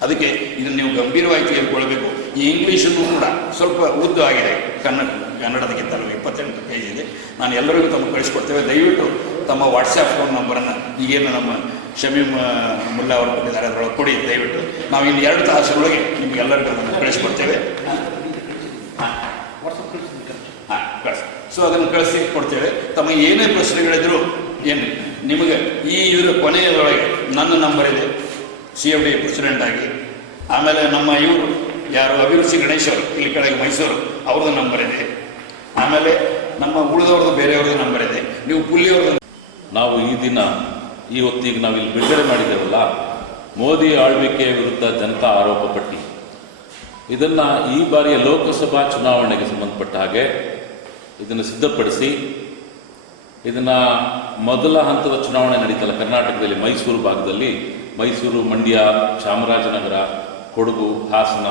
[SPEAKER 2] ಅದಕ್ಕೆ ಇದನ್ನು ನೀವು ಗಂಭೀರವಾಗಿ ತೆಗೆದುಕೊಳ್ಬೇಕು ಈ ಇಂಗ್ಲೀಷನ್ನು ಕೂಡ ಸ್ವಲ್ಪ ಉದ್ದು ಆಗಿದೆ. ಕನ್ನಡ ಕನ್ನಡದಕ್ಕಿಂತಲೂ ಇಪ್ಪತ್ತೆಂಟು ಪೇಜ್ ಇದೆ. ನಾನು ಎಲ್ಲರಿಗೂ ತಮ್ಮ ಕಳಿಸ್ಕೊಡ್ತೇವೆ. ದಯವಿಟ್ಟು ತಮ್ಮ ವಾಟ್ಸಪ್ ಫೋನ್ ನಂಬರನ್ನು ಈಗೇನು ನಮ್ಮ ಶಮೀಮ್ ಮುಲ್ಲಾ ಅವರು ಕೊಟ್ಟಿದ್ದಾರೆ, ಅದರೊಳಗೆ ಕೊಡಿ. ದಯವಿಟ್ಟು ನಾವು ಇನ್ನು ಎರಡು ತಾಸುಗಳಿಗೆ ನಿಮಗೆಲ್ಲರಿಗೂ ಅದನ್ನು ಕಳಿಸ್ಕೊಡ್ತೇವೆ
[SPEAKER 1] ವಾಟ್ಸಪ್ ಕಳಿಸ್ತೀನಿ
[SPEAKER 2] ಹಾಂ ಕಳಿಸಿ ಸೊ ಅದನ್ನು ಕಳಿಸಿ ಕೊಡ್ತೇವೆ. ತಮ್ಮ ಏನೇ ಪ್ರಶ್ನೆಗಳಿದ್ರು ಏನು, ನಿಮಗೆ ಈ ಇದರ ಕೊನೆಯದೊಳಗೆ ನನ್ನ ನಂಬರ್ ಇದೆ. ಸಿ ಎಫ್ ಡಿ ಪ್ರೆಸಿಡೆಂಟ್ ಆಗಿ. ಆಮೇಲೆ ನಮ್ಮ ಇವರು ಯಾರು? ಅಭಿರುಚಿ ಗಣೇಶ್ ಅವರು, ಇಲ್ಲಿ ಕೆಳಗೆ ಮೈಸೂರು. ಅವ್ರದ್ದು ನಂಬರ್ ಇದೆ. ಆಮೇಲೆ ನಮ್ಮ ಉಳಿದವ್ರದ್ದು ಬೇರೆಯವ್ರದ್ದು ನಂಬರ್ ಇದೆ. ನೀವು ಪುಲ್ಲಿಯವ್ರದ್ದು
[SPEAKER 3] ನಾವು ಈ ದಿನ, ಈ ಹೊತ್ತಿಗೆ ನಾವು ಇಲ್ಲಿ ಬಿಡುಗಡೆ ಮಾಡಿದ್ದೇವಲ್ಲ, ಮೋದಿ ಆಳ್ವಿಕೆಯ ವಿರುದ್ಧ ಜನತಾ ಆರೋಪ ಪಟ್ಟಿ. ಇದನ್ನು ಈ ಬಾರಿಯ ಲೋಕಸಭಾ ಚುನಾವಣೆಗೆ ಸಂಬಂಧಪಟ್ಟ ಹಾಗೆ ಇದನ್ನು ಸಿದ್ಧಪಡಿಸಿ, ಇದನ್ನು ಮೊದಲ ಹಂತದ ಚುನಾವಣೆ ನಡೀತಲ್ಲ ಕರ್ನಾಟಕದಲ್ಲಿ ಮೈಸೂರು ಭಾಗದಲ್ಲಿ, ಮೈಸೂರು, ಮಂಡ್ಯ, ಚಾಮರಾಜನಗರ, ಕೊಡಗು, ಹಾಸನ,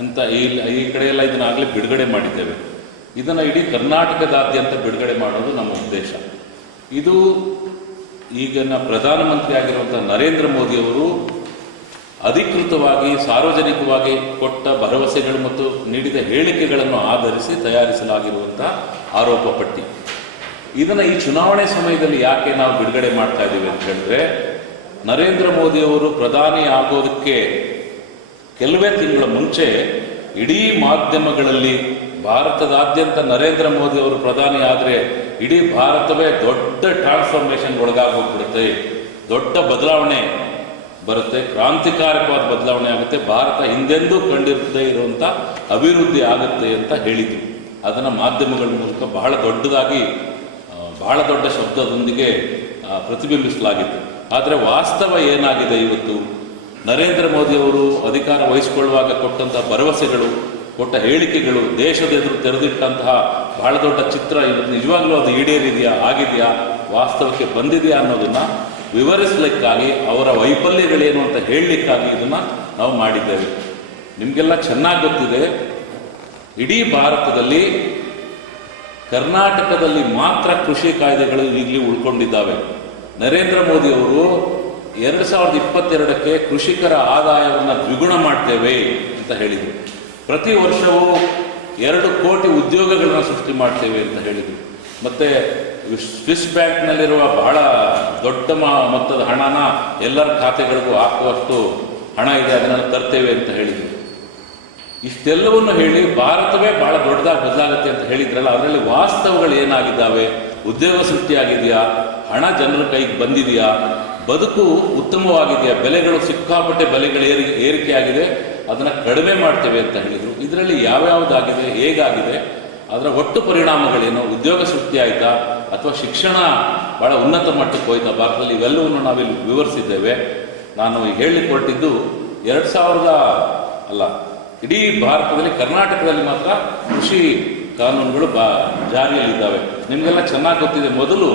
[SPEAKER 3] ಅಂತ ಈ ಈ ಕಡೆ ಎಲ್ಲ ಇದನ್ನ ಆಗಲೇ ಬಿಡುಗಡೆ ಮಾಡಿದ್ದೇವೆ. ಇದನ್ನು ಇಡೀ ಕರ್ನಾಟಕದಾದ್ಯಂತ ಬಿಡುಗಡೆ ಮಾಡೋದು ನಮ್ಮ ಉದ್ದೇಶ. ಇದು ಈಗಿನ ಪ್ರಧಾನಮಂತ್ರಿ ಆಗಿರುವಂಥ ನರೇಂದ್ರ ಮೋದಿಯವರು ಅಧಿಕೃತವಾಗಿ, ಸಾರ್ವಜನಿಕವಾಗಿ ಕೊಟ್ಟ ಭರವಸೆಗಳು ಮತ್ತು ನೀಡಿದ ಹೇಳಿಕೆಗಳನ್ನು ಆಧರಿಸಿ ತಯಾರಿಸಲಾಗಿರುವಂತಹ ಆರೋಪ ಪಟ್ಟಿ. ಇದನ್ನು ಈ ಚುನಾವಣೆ ಸಮಯದಲ್ಲಿ ಯಾಕೆ ನಾವು ಬಿಡುಗಡೆ ಮಾಡ್ತಾ ಇದ್ದೀವಿ ಅಂತ ಹೇಳಿದ್ರೆ, ನರೇಂದ್ರ ಮೋದಿಯವರು ಪ್ರಧಾನಿ ಆಗೋದಕ್ಕೆ ಕೆಲವೇ ತಿಂಗಳ ಮುಂಚೆ ಇಡೀ ಮಾಧ್ಯಮಗಳಲ್ಲಿ ಭಾರತದಾದ್ಯಂತ ನರೇಂದ್ರ ಮೋದಿ ಅವರು ಪ್ರಧಾನಿ ಆದರೆ ಇಡೀ ಭಾರತವೇ ದೊಡ್ಡ ಟ್ರಾನ್ಸ್ಫಾರ್ಮೇಷನ್ ಒಳಗಾಗೋಗ್ಬಿಡುತ್ತೆ ದೊಡ್ಡ ಬದಲಾವಣೆ ಬರುತ್ತೆ. ಕ್ರಾಂತಿಕಾರಕವಾದ ಬದಲಾವಣೆ ಆಗುತ್ತೆ. ಭಾರತ ಹಿಂದೆಂದೂ ಕಂಡಿರದೇ ಇರುವಂಥ ಅಭಿವೃದ್ಧಿ ಆಗುತ್ತೆ ಅಂತ ಹೇಳಿದ್ರು. ಅದನ್ನು ಮಾಧ್ಯಮಗಳ ಮೂಲಕ ಬಹಳ ದೊಡ್ಡದಾಗಿ ಬಹಳ ದೊಡ್ಡ ಶಬ್ದದೊಂದಿಗೆ ಪ್ರತಿಬಿಂಬಿಸಲಾಗಿತ್ತು. ಆದರೆ ವಾಸ್ತವ ಏನಾಗಿದೆ ಇವತ್ತು? ನರೇಂದ್ರ ಮೋದಿ ಅವರು ಅಧಿಕಾರ ವಹಿಸಿಕೊಳ್ಳುವಾಗ ಕೊಟ್ಟಂತಹ ಭರವಸೆಗಳು, ಕೊಟ್ಟ ಹೇಳಿಕೆಗಳು, ದೇಶದ ಎದುರು ತೆರೆದಿಟ್ಟಂತಹ ಬಹಳ ದೊಡ್ಡ ಚಿತ್ರ ಇವತ್ತು ನಿಜವಾಗ್ಲೂ ಅದು ಈಡೇರಿದೆಯಾ, ಆಗಿದೆಯಾ, ವಾಸ್ತವಕ್ಕೆ ಬಂದಿದೆಯಾ ಅನ್ನೋದನ್ನ ವಿವರಿಸಲಿಕ್ಕಾಗಿ, ಅವರ ವೈಫಲ್ಯಗಳೇನು ಅಂತ ಹೇಳಲಿಕ್ಕಾಗಿ ಇದನ್ನ ನಾವು ಮಾಡಿದ್ದೇವೆ. ನಿಮಗೆಲ್ಲ ಚೆನ್ನಾಗಿ ಗೊತ್ತಿದೆ, ಇಡೀ ಭಾರತದಲ್ಲಿ ಕರ್ನಾಟಕದಲ್ಲಿ ಮಾತ್ರ ಕೃಷಿ ಕಾಯ್ದೆಗಳು ಈಗಲೂ ಉಳ್ಕೊಂಡಿದ್ದಾವೆ. ನರೇಂದ್ರ ಮೋದಿ ಅವರು ಎರಡು ಸಾವಿರದ ಇಪ್ಪತ್ತೆರಡಕ್ಕೆ ಕೃಷಿಕರ ಆದಾಯವನ್ನು ದ್ವಿಗುಣ ಮಾಡ್ತೇವೆ ಅಂತ ಹೇಳಿದರು. ಪ್ರತಿ ವರ್ಷವೂ ಎರಡು ಕೋಟಿ ಉದ್ಯೋಗಗಳನ್ನು ಸೃಷ್ಟಿ ಮಾಡ್ತೇವೆ ಅಂತ ಹೇಳಿದರು. ಮತ್ತೆ ಸ್ವಿಸ್ ಬ್ಯಾಂಕ್ನಲ್ಲಿರುವ ಬಹಳ ದೊಡ್ಡ ಮೊತ್ತದ ಹಣನ ಎಲ್ಲರ ಖಾತೆಗಳಿಗೂ ಹಾಕುವಷ್ಟು ಹಣ ಇದೆ, ಅದನ್ನು ತರ್ತೇವೆ ಅಂತ ಹೇಳಿದರು. ಇಷ್ಟೆಲ್ಲವನ್ನು ಹೇಳಿ ಭಾರತವೇ ಬಹಳ ದೊಡ್ಡದಾಗಿ ಬದಲಾಗುತ್ತೆ ಅಂತ ಹೇಳಿದ್ರಲ್ಲ, ಅದರಲ್ಲಿ ವಾಸ್ತವಗಳು ಏನಾಗಿದ್ದಾವೆ? ಉದ್ಯೋಗ ಸೃಷ್ಟಿಯಾಗಿದೆಯಾ? ಹಣ ಜನರ ಕೈಗೆ ಬಂದಿದೆಯಾ? ಬದುಕು ಉತ್ತಮವಾಗಿದೆಯಾ? ಬೆಲೆಗಳು ಸಿಕ್ಕಾಪಟ್ಟೆ ಬೆಲೆಗಳು ಏರಿ, ಏರಿಕೆಯಾಗಿದೆ, ಅದನ್ನು ಕಡಿಮೆ ಮಾಡ್ತೇವೆ ಅಂತ ಹೇಳಿದರು. ಇದರಲ್ಲಿ ಯಾವ್ಯಾವುದಾಗಿದೆ, ಹೇಗಾಗಿದೆ? ಅದರ ಒಟ್ಟು ಪರಿಣಾಮಗಳೇನು? ಉದ್ಯೋಗ ಸೃಷ್ಟಿ ಆಯ್ತಾ? ಅಥವಾ ಶಿಕ್ಷಣ ಬಹಳ ಉನ್ನತ ಮಟ್ಟಕ್ಕೆ ಹೋಯ್ತಾ ಭಾರತದಲ್ಲಿ ಇವೆಲ್ಲವನ್ನು ನಾವಿಲ್ಲಿ ವಿವರಿಸಿದ್ದೇವೆ. ನಾನು ಹೇಳಲಿಕ್ಕೆ ಹೊರಟಿದ್ದು ಎರಡು ಸಾವಿರದ ಅಲ್ಲ, ಇಡೀ ಭಾರತದಲ್ಲಿ, ಕರ್ನಾಟಕದಲ್ಲಿ ಮಾತ್ರ ಕೃಷಿ ಕಾನೂನುಗಳು ಬಾ, ಜಾರಿಯಲ್ಲಿದ್ದಾವೆ. ನಿಮಗೆಲ್ಲ ಚೆನ್ನಾಗಿ ಗೊತ್ತಿದೆ, ಮೊದಲು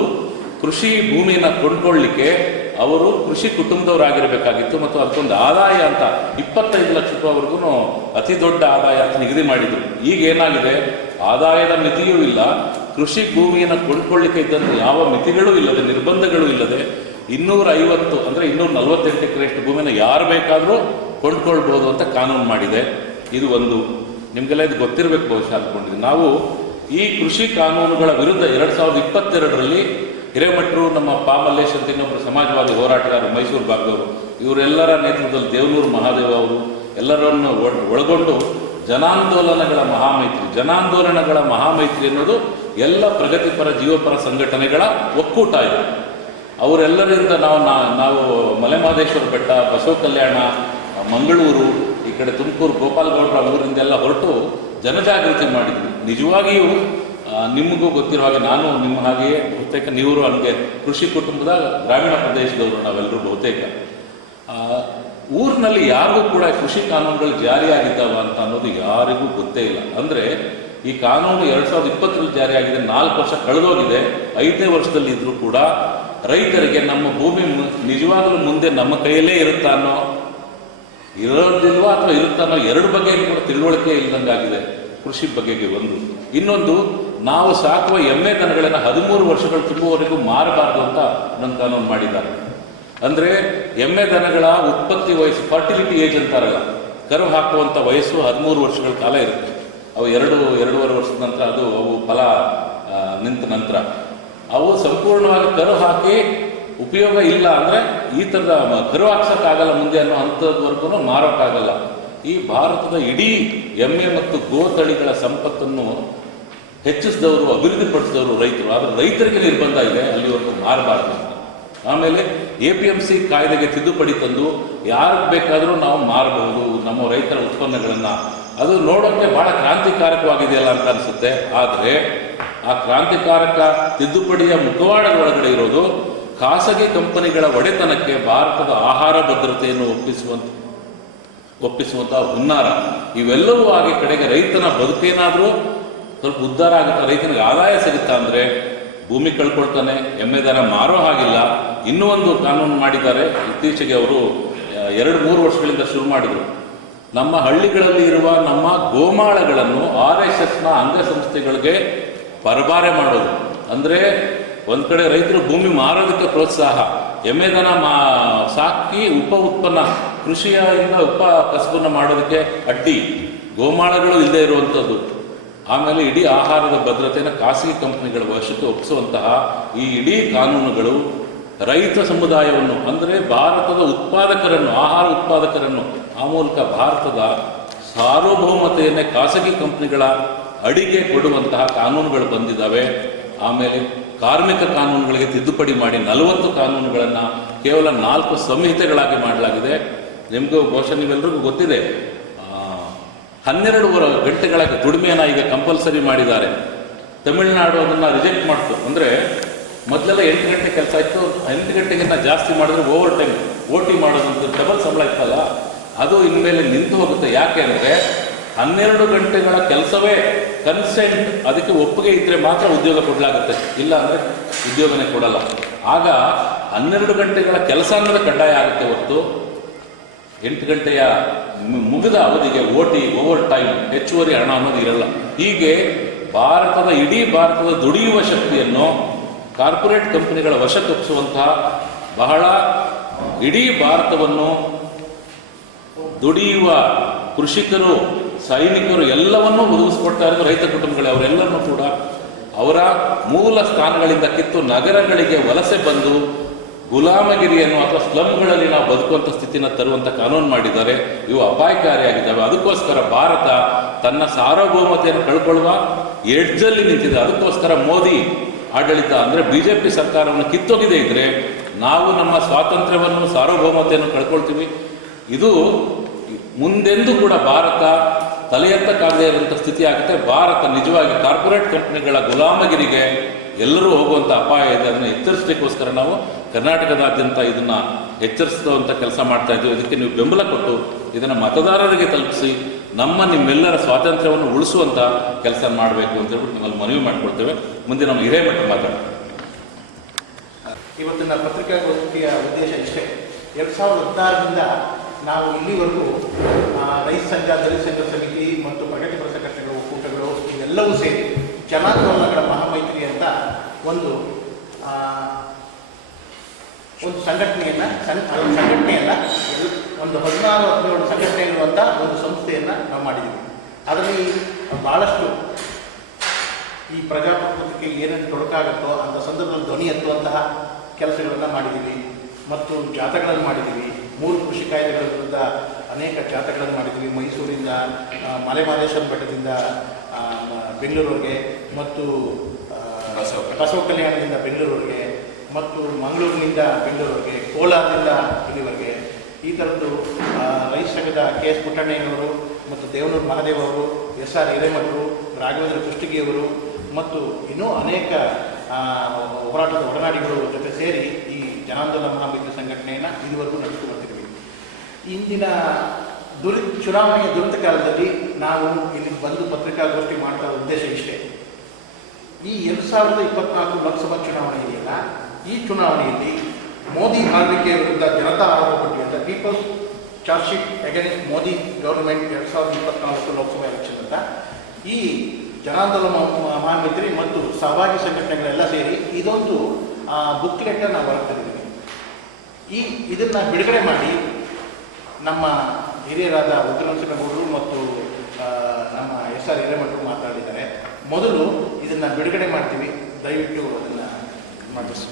[SPEAKER 3] ಕೃಷಿ ಭೂಮಿಯನ್ನು ಕೊಂಡ್ಕೊಳ್ಳಿಕ್ಕೆ ಅವರು ಕೃಷಿ ಕುಟುಂಬದವರಾಗಿರಬೇಕಾಗಿತ್ತು ಮತ್ತು ಅದಕ್ಕೊಂದು ಆದಾಯ ಅಂತ ಇಪ್ಪತ್ತೈದು ಲಕ್ಷ ರೂಪಾಯಿವರೆಗೂ ಅತಿ ದೊಡ್ಡ ಆದಾಯ ಅಂತ ನಿಗದಿ ಮಾಡಿದರು. ಈಗ ಏನಾಗಿದೆ, ಆದಾಯದ ಮಿತಿಯೂ ಇಲ್ಲ ಕೃಷಿ ಭೂಮಿಯನ್ನು ಕೊಂಡ್ಕೊಳ್ಳಿಕ್ಕೆ ಇದ್ದಂತೆ ಯಾವ ಮಿತಿಗಳೂ ಇಲ್ಲದೆ, ನಿರ್ಬಂಧಗಳು ಇಲ್ಲದೆ ಇನ್ನೂರ ಐವತ್ತು ಅಂದರೆ ಇನ್ನೂರ ನಲವತ್ತೆಂಟು ಎಕರೆಷ್ಟು ಭೂಮಿನ ಯಾರು ಬೇಕಾದರೂ ಕೊಂಡ್ಕೊಳ್ಬೋದು ಅಂತ ಕಾನೂನು ಮಾಡಿದೆ. ಇದು ಒಂದು, ನಿಮಗೆಲ್ಲ ಇದು ಗೊತ್ತಿರಬೇಕು ಬಹುಶಃ ಅಂದ್ಕೊಂಡಿದ್ವಿ ನಾವು ಈ ಕೃಷಿ ಕಾನೂನುಗಳ ವಿರುದ್ಧ ಎರಡು ಸಾವಿರದ ಇಪ್ಪತ್ತೆರಡರಲ್ಲಿ ಹಿರೇಮಠರು, ನಮ್ಮ ಪಾಮಲ್ಲೇಶ್ ಅಂತ ಇನ್ನೊಬ್ಬರು ಸಮಾಜವಾದಿ ಹೋರಾಟಗಾರರು ಮೈಸೂರು ಭಾಗದವರು, ಇವರೆಲ್ಲರ ನೇತೃತ್ವದಲ್ಲಿ ದೇವನೂರು ಮಹಾದೇವ ಅವರು ಎಲ್ಲರನ್ನು ಒಳ- ಒಳಗೊಂಡು ಜನಾಂದೋಲನಗಳ ಮಹಾಮೈತ್ರಿ ಜನಾಂದೋಲನಗಳ ಮಹಾಮೈತ್ರಿ ಅನ್ನೋದು ಎಲ್ಲ ಪ್ರಗತಿಪರ ಜೀವಪರ ಸಂಘಟನೆಗಳ ಒಕ್ಕೂಟ ಇದೆ. ಅವರೆಲ್ಲರಿಂದ ನಾವು ನಾವು ಮಲೆಮಹದೇಶ್ವರ ಬೆಟ್ಟ, ಬಸವ ಕಲ್ಯಾಣ, ಮಂಗಳೂರು, ಈ ಕಡೆ ತುಮಕೂರು, ಗೋಪಾಲಗೌಡರ ಊರಿಂದೆಲ್ಲ ಹೊರಟು ಜನಜಾಗೃತಿ ಮಾಡಿದ್ವಿ. ನಿಜವಾಗಿಯೂ ನಿಮಗೂ ಗೊತ್ತಿರೋ ಹಾಗೆ ನಾನು ನಿಮ್ಮ ಹಾಗೆಯೇ ಬಹುತೇಕ ನೀವು ಹಂಗೆ ಕೃಷಿ ಕುಟುಂಬದ ಗ್ರಾಮೀಣ ಪ್ರದೇಶದವರು ನಾವೆಲ್ಲರೂ ಬಹುತೇಕ. ಊರಿನಲ್ಲಿ ಯಾರಿಗೂ ಕೂಡ ಕೃಷಿ ಕಾನೂನುಗಳು ಜಾರಿಯಾಗಿದ್ದಾವ ಅಂತ ಅನ್ನೋದು ಯಾರಿಗೂ ಗೊತ್ತೇ ಇಲ್ಲ. ಅಂದ್ರೆ ಈ ಕಾನೂನು ಎರಡ್ ಸಾವಿರದ ಇಪ್ಪತ್ತರಲ್ಲಿ ಜಾರಿಯಾಗಿದೆ, ನಾಲ್ಕು ವರ್ಷ ಕಳೆದೋಗಿದೆ. ಐದನೇ ವರ್ಷದಲ್ಲಿ ಇದ್ರೂ ಕೂಡ ರೈತರಿಗೆ ನಮ್ಮ ಭೂಮಿ ನಿಜವಾಗಲೂ ಮುಂದೆ ನಮ್ಮ ಕೈಯಲ್ಲೇ ಅನ್ನೋ ಇರೋದಿಲ್ವಾ ಅಥವಾ ಇರುತ್ತಾ ಅನ್ನೋ ಎರಡು ಬಗ್ಗೆ ಕೂಡ ತಿಳುವಳಿಕೆ ಇಲ್ಲದಂಗಾಗಿದೆ ಕೃಷಿ ಬಗೆಗೆ ಒಂದು. ಇನ್ನೊಂದು, ನಾವು ಸಾಕುವ ಎಮ್ಮೆ ದನಗಳನ್ನು ಹದಿಮೂರು ವರ್ಷಗಳು ತುಂಬುವವರೆಗೂ ಮಾರಬಾರದು ಅಂತ ನನ್ನ ಕಾನೂನು ಮಾಡಿದ್ದಾರೆ. ಅಂದ್ರೆ ಎಮ್ಮೆ ದನಗಳ ಉತ್ಪತ್ತಿ ವಯಸ್ಸು ಫರ್ಟಿಲಿಟಿ ಏಜ್ ಅಂತಾರಲ್ಲ ಕರು ಹಾಕುವಂತ ವಯಸ್ಸು ಹದಿಮೂರು ವರ್ಷಗಳ ಕಾಲ ಇರುತ್ತೆ. ಅವು ಎರಡು, ಎರಡೂವರೆ ವರ್ಷದ ನಂತರ ಅದು ಅವು ಫಲ ನಿಂತ ನಂತರ. ಅವು ಸಂಪೂರ್ಣವಾಗಿ ಕರು ಹಾಕಿ ಉಪಯೋಗ ಇಲ್ಲ ಅಂದರೆ ಈ ಥರದ ಕರು ಹಾಕ್ಸೋಕ್ಕಾಗಲ್ಲ ಮುಂದೆ ಅನ್ನೋ ಅಂಥದ್ವರೆಗೂ ಮಾರೋಕ್ಕಾಗಲ್ಲ. ಈ ಭಾರತದ ಇಡೀ ಎಮ್ಮೆ ಮತ್ತು ಗೋ ತಳಿಗಳ ಸಂಪತ್ತನ್ನು ಹೆಚ್ಚಿಸಿದವರು, ಅಭಿವೃದ್ಧಿಪಡಿಸಿದವರು ರೈತರು. ಆದರೆ ರೈತರಿಗೆ ನಿರ್ಬಂಧ ಇದೆ, ಅಲ್ಲಿವರೆಗೂ ಮಾರಬಾರ್ದು ಆಮೇಲೆ ಎ ಪಿ ಎಂ ಸಿ ಕಾಯ್ದೆಗೆ ತಿದ್ದುಪಡಿ ತಂದು ಯಾರಿಗೆ ಬೇಕಾದರೂ ನಾವು ಮಾರಬಹುದು ನಮ್ಮ ರೈತರ ಉತ್ಪನ್ನಗಳನ್ನು ಅದು ನೋಡೋಕ್ಕೆ ಬಹಳ ಕ್ರಾಂತಿಕಾರಕವಾಗಿದೆಯಲ್ಲ ಅಂತ ಅನಿಸುತ್ತೆ. ಆದರೆ ಆ ಕ್ರಾಂತಿಕಾರಕ ತಿದ್ದುಪಡಿಯ ಮುಖವಾಡದೊಳಗಡೆ ಇರೋದು ಖಾಸಗಿ ಕಂಪನಿಗಳ ಒಡೆತನಕ್ಕೆ ಭಾರತದ ಆಹಾರ ಭದ್ರತೆಯನ್ನು ಒಪ್ಪಿಸುವಂತ ಒಪ್ಪಿಸುವಂತಹ ಹುನ್ನಾರ. ಇವೆಲ್ಲವೂ ಆಗಿ ಕಡೆಗೆ ರೈತನ ಬದುಕೇನಾದರೂ ಸ್ವಲ್ಪ ಉದ್ಧಾರ ಆಗುತ್ತಾ. ರೈತನಿಗೆ ಆದಾಯ ಸಿಗುತ್ತಾ ಅಂದ್ರೆ ಭೂಮಿ ಕಳ್ಕೊಳ್ತಾನೆ ಎಮ್ಮೆ ದರ ಮಾರೋ ಹಾಗಿಲ್ಲ. ಇನ್ನೂ ಒಂದು ಕಾನೂನು ಮಾಡಿದ್ದಾರೆ. ಇತ್ತೀಚೆಗೆ ಅವರು ಎರಡು ಮೂರು ವರ್ಷಗಳಿಂದ ಶುರು ಮಾಡಿದರು. ನಮ್ಮ ಹಳ್ಳಿಗಳಲ್ಲಿ ಇರುವ ನಮ್ಮ ಗೋಮಾಳಗಳನ್ನು ಆರ್ ಎಸ್ ಎಸ್ನ ಅಂಗಸಂಸ್ಥೆಗಳಿಗೆ ಪರಬಾರೆ ಮಾಡೋದು. ಅಂದರೆ ಒಂದು ಕಡೆ ರೈತರು ಭೂಮಿ ಮಾರೋದಕ್ಕೆ ಪ್ರೋತ್ಸಾಹ. ಎಮ್ಮೆದನ ಮಾ, ಸಾಕಿ ಉಪ ಉತ್ಪನ್ನ, ಕೃಷಿಯಿಂದ ಉಪ ಕಸಬನ್ನ ಮಾಡೋದಕ್ಕೆ ಅಡ್ಡಿ. ಗೋಮಾಳಗಳು ಇಲ್ಲದೆ ಇರುವಂಥದ್ದು ಆಮೇಲೆ ಇಡೀ ಆಹಾರದ ಭದ್ರತೆಯನ್ನು ಖಾಸಗಿ ಕಂಪನಿಗಳ ವಶಕ್ಕೆ ಒಪ್ಪಿಸುವಂತಹ ಈ ಇಡೀ ಕಾನೂನುಗಳು ರೈತ ಸಮುದಾಯವನ್ನು, ಅಂದರೆ ಭಾರತದ ಉತ್ಪಾದಕರನ್ನು, ಆಹಾರ ಉತ್ಪಾದಕರನ್ನು ಆ ಮೂಲಕ ಭಾರತದ ಸಾರ್ವಭೌಮತೆಯನ್ನೇ ಖಾಸಗಿ ಕಂಪ್ನಿಗಳ ಅಡಿಗೆ ಕೊಡುವಂತಹ ಕಾನೂನುಗಳು ಬಂದಿದ್ದಾವೆ. ಆಮೇಲೆ ಕಾರ್ಮಿಕ ಕಾನೂನುಗಳಿಗೆ ತಿದ್ದುಪಡಿ ಮಾಡಿ ನಲವತ್ತು ಕಾನೂನುಗಳನ್ನು ಕೇವಲ ನಾಲ್ಕು ಸಂಹಿತೆಗಳಾಗಿ ಮಾಡಲಾಗಿದೆ. ನಿಮಗೂ ಬಹುಶಃ ನೀವೆಲ್ಲರಿಗೂ ಗೊತ್ತಿದೆ. ಹನ್ನೆರಡೂವರೆ ಹನ್ನೆರಡು ವರ- ಗಂಟೆಗಳ ದುಡಿಮೆಯನ್ನು ಈಗ ಕಂಪಲ್ಸರಿ ಮಾಡಿದ್ದಾರೆ. ತಮಿಳುನಾಡು ಅದನ್ನು ರಿಜೆಕ್ಟ್ ಮಾಡ್ತು. ಅಂದರೆ ಮೊದಲೆಲ್ಲ ಎಂಟು ಗಂಟೆ ಕೆಲಸ ಇತ್ತು. ಎಂಟು ಗಂಟೆಗಿಂತ ಜಾಸ್ತಿ ಮಾಡಿದ್ರೆ ಓವರ್ ಟೈಮ್ ಓ ಟಿ ಮಾಡೋದಂತ ಡಬಲ್ ಸಂಬಳ ಇತ್ತಲ್ಲ. ಅದು ಇನ್ಮೇಲೆ ನಿಂತು ಹೋಗುತ್ತೆ. ಯಾಕೆ ಅಂದರೆ ಹನ್ನೆರಡು ಗಂಟೆಗಳ ಕೆಲಸವೇ ಕನ್ಸೆಂಟ್, ಅದಕ್ಕೆ ಒಪ್ಪಿಗೆ ಇದ್ದರೆ ಮಾತ್ರ ಉದ್ಯೋಗ ಕೊಡಲಾಗುತ್ತೆ. ಇಲ್ಲ ಅಂದರೆ ಉದ್ಯೋಗನೇ ಕೊಡಲ್ಲ. ಆಗ ಹನ್ನೆರಡು ಗಂಟೆಗಳ ಕೆಲಸ ಅಂದರೆ ಕಡ್ಡಾಯ ಆಗುತ್ತೆ ಹೊತ್ತು ಎಂಟು ಗಂಟೆಯ ಮುಗಿದ ಅವಧಿಗೆ ಓಟಿ ಓವರ್ ಟೈಮ್ ಹೆಚ್ಚುವರಿ ಹಣ ಅನ್ನೋದು ಇರಲ್ಲ. ಹೀಗೆ ಭಾರತದ, ಇಡೀ ಭಾರತದ ದುಡಿಯುವ ಶಕ್ತಿಯನ್ನು ಕಾರ್ಪೊರೇಟ್ ಕಂಪನಿಗಳ ವಶಕ್ಕೊಪ್ಪಿಸುವಂತಹ ಬಹಳ ಇಡೀ ಭಾರತವನ್ನು ದುಡಿಯುವ ಕೃಷಿಕರು, ಸೈನಿಕರು ಎಲ್ಲವನ್ನೂ ಒದಗಿಸ್ಕೊಡ್ತಾ ರೈತ ಕುಟುಂಬಗಳೇ. ಅವರೆಲ್ಲರನ್ನೂ ಕೂಡ ಅವರ ಮೂಲ ಸ್ಥಾನಗಳಿಂದ ಕಿತ್ತು ನಗರಗಳಿಗೆ ವಲಸೆ ಬಂದು ಗುಲಾಮಗಿರಿಯನ್ನು ಅಥವಾ ಸ್ಲಮ್ಗಳಲ್ಲಿ ನಾವು ಬದುಕುವಂಥ ಸ್ಥಿತಿನ ತರುವಂಥ ಕಾನೂನು ಮಾಡಿದ್ದಾರೆ. ಇವು ಅಪಾಯಕಾರಿಯಾಗಿದ್ದಾವೆ. ಅದಕ್ಕೋಸ್ಕರ ಭಾರತ ತನ್ನ ಸಾರ್ವಭೌಮತೆಯನ್ನು ಕಳ್ಕೊಳ್ಳುವ ಎಡ್ಜಲ್ಲಿ ನಿಂತಿದೆ. ಅದಕ್ಕೋಸ್ಕರ ಮೋದಿ ಆಡಳಿತ ಅಂದರೆ ಬಿ ಜೆ ಪಿ ಸರ್ಕಾರವನ್ನು ಕಿತ್ತೊಗೆದೇ ಇದ್ದರೆ ನಾವು ನಮ್ಮ ಸ್ವಾತಂತ್ರ್ಯವನ್ನು, ಸಾರ್ವಭೌಮತೆಯನ್ನು ಕಳ್ಕೊಳ್ತೀವಿ. ಇದು ಮುಂದೆಂದೂ ಕೂಡ ಭಾರತ ತಲೆ ಎತ್ತಕ್ಕಾಗದೇ ಇರುವಂಥ ಸ್ಥಿತಿ ಆಗುತ್ತೆ ಭಾರತ ನಿಜವಾಗಿ ಕಾರ್ಪೊರೇಟ್ ಕಂಪನಿಗಳ ಗುಲಾಮಗಿರಿಗೆ ಎಲ್ಲರೂ ಹೋಗುವಂಥ ಅಪಾಯ ಇದೆ. ಅದನ್ನು ಎಚ್ಚರಿಸಲಿಕ್ಕೋಸ್ಕರ ನಾವು ಕರ್ನಾಟಕದಾದ್ಯಂತ ಇದನ್ನು ಎಚ್ಚರಿಸುವಂಥ ಕೆಲಸ ಮಾಡ್ತಾ ಇದ್ದೀವಿ. ಇದಕ್ಕೆ ನೀವು ಬೆಂಬಲ ಕೊಟ್ಟು ಇದನ್ನು ಮತದಾರರಿಗೆ ತಲುಪಿಸಿ ನಮ್ಮ ನಿಮ್ಮೆಲ್ಲರ ಸ್ವಾತಂತ್ರ್ಯವನ್ನು ಉಳಿಸುವಂಥ ಕೆಲಸ ಮಾಡಬೇಕು ಅಂತ ಹೇಳ್ಬಿಟ್ಟು ನಿಮ್ಮಲ್ಲಿ ಮನವಿ ಮಾಡಿಕೊಳ್ತೇವೆ. ಮುಂದೆ ನಮ್ಮ ಹಿರೇಮಠ ಮಾತಾಡ್ತಾರೆ
[SPEAKER 1] ಇವತ್ತಿನ ಪತ್ರಿಕಾಗೋಷ್ಠಿಯ ಉದ್ದೇಶ ಇಷ್ಟೇ. ಎರಡು ಸಾವಿರದ ಹದಿನಾರರಿಂದ ನಾವು ಇಲ್ಲಿವರೆಗೂ ರೈತ ಸಂಘ, ದಲಿತ ಸಂಘ ಸಮಿತಿ ಮತ್ತು ಪ್ರಗತಿಪರ ಸಂಘಟನೆಗಳು ಒಕ್ಕೂಟಗಳು ಇವೆಲ್ಲವೂ ಸೇರಿ ಜನಾಂದೋಲನಗಳ ಮಹಾಮೈತ್ರಿ ಅಂತ ಒಂದು ಒಂದು ಸಂಘಟನೆಯನ್ನು, ಸಂಘ ಸಂಘಟನೆಯನ್ನು ಒಂದು ಹದಿನಾರು, ಹದಿನೇಳು ಸಂಘಟನೆ ಇರುವಂಥ ಒಂದು ಸಂಸ್ಥೆಯನ್ನು ನಾವು ಮಾಡಿದ್ದೀವಿ. ಅದರಲ್ಲಿ ಭಾಳಷ್ಟು ಈ ಪ್ರಜಾಪ್ರಭುತ್ವಕ್ಕೆ ಏನೇನು ತೊಡಕಾಗುತ್ತೋ ಅಂಥ ಸಂದರ್ಭದಲ್ಲಿ ಧ್ವನಿ ಎತ್ತುವಂತಹ ಕೆಲಸಗಳನ್ನು ಮಾಡಿದ್ದೀವಿ. ಮತ್ತು ಜಾಥಗಳನ್ನು ಮಾಡಿದ್ದೀವಿ. ಮೂರು ಕೃಷಿ ಕಾಯ್ದೆಗಳ ವಿರುದ್ಧ ಅನೇಕ ಜಾಥಾಗಳನ್ನು ಮಾಡಿದ್ವಿ ಮೈಸೂರಿಂದ ಮಲೆಮಾದೇಶ್ವರ ಮಲೆಮಹದೇಶ್ವರ ಬೆಟ್ಟದಿಂದ ಬೆಂಗಳೂರಿಗೆ ಮತ್ತು
[SPEAKER 2] ಬಸವ
[SPEAKER 1] ಬಸವ ಕಲ್ಯಾಣದಿಂದ ಬೆಂಗಳೂರಿಗೆ ಮತ್ತು ಮಂಗಳೂರಿನಿಂದ ಬೆಂಗಳೂರಿಗೆ ಕೋಲಾರದಿಂದ ಇಲ್ಲಿವರೆಗೆ ಈ ಥರದ್ದು ರೈತ ಸಂಘದ ಕೆ ಎಸ್ ಪುಟ್ಟಣ್ಣಯ್ಯನವರು ಮತ್ತು ದೇವನೂರು ಮಹಾದೇವ್ ಅವರು ಎಸ್ ಆರ್ ಹಿರೇಮಠರು ರಾಘವೇಂದ್ರ ಕುಷ್ಟಗಿಯವರು ಮತ್ತು ಇನ್ನೂ ಅನೇಕ ಹೋರಾಟದ ಒಡನಾಡಿಗಳು ಜೊತೆ ಸೇರಿ ಈ ಜನಾಂದೋಲನ ಮಹಾಮಿತ್ರ ಸಂಘಟನೆಯನ್ನು ಇದುವರೆಗೂ ನಡೆಸ್ಕೊಂಡು ಇಂದಿನ ದುರಿ, ಚುನಾವಣೆಯ ದುರಂತ ಕಾಲದಲ್ಲಿ ನಾವು ಇಲ್ಲಿ ಬಂದು ಪತ್ರಿಕಾಗೋಷ್ಠಿ ಮಾಡ್ತಾ ಉದ್ದೇಶ ಇಷ್ಟೇ. ಈ ಎರಡು ಸಾವಿರದ ಇಪ್ಪತ್ನಾಲ್ಕು ಲೋಕಸಭಾ ಚುನಾವಣೆ ಇದೆಯಲ್ಲ ಈ ಚುನಾವಣೆಯಲ್ಲಿ ಮೋದಿ ಆಳ್ವಿಕೆಯ ವಿರುದ್ಧ ಜನತಾ ಆರೋಪ ಅಂತ people's charge sheet against Modi government ಎರಡು ಸಾವಿರದ ಇಪ್ಪತ್ನಾಲ್ಕು ಲೋಕಸಭಾ ಎಲೆಕ್ಷನ್ ಅಂತ. ಈ ಜನಾಂದೋಲನ ಮಹಾ- ಮಹಾಮಿತ್ರಿ ಮತ್ತು ಸಹಭಾಗಿ ಸಂಘಟನೆಗಳೆಲ್ಲ ಸೇರಿ ಇದೊಂದು ಬುಕ್ಲೆಟ್ನ ನಾವು ಬರ್ತಾ ತಂದಿದ್ದೀವಿ ಈ, ಇದನ್ನು ಬಿಡುಗಡೆ ಮಾಡಿ ನಮ್ಮ ಹಿರಿಯರಾದ ಉಗ್ರನರಸಿಂಹಗೌಡರು ಮತ್ತು ನಮ್ಮ ಎಸ್ ಆರ್ ಹಿರೇಮಠರು ಮಾತಾಡಿದ್ದಾರೆ. ಮೊದಲು ಇದನ್ನು ಬಿಡುಗಡೆ ಮಾಡ್ತೀವಿ. ದಯವಿಟ್ಟು ಅದನ್ನು ಮಾಡಿಸಿ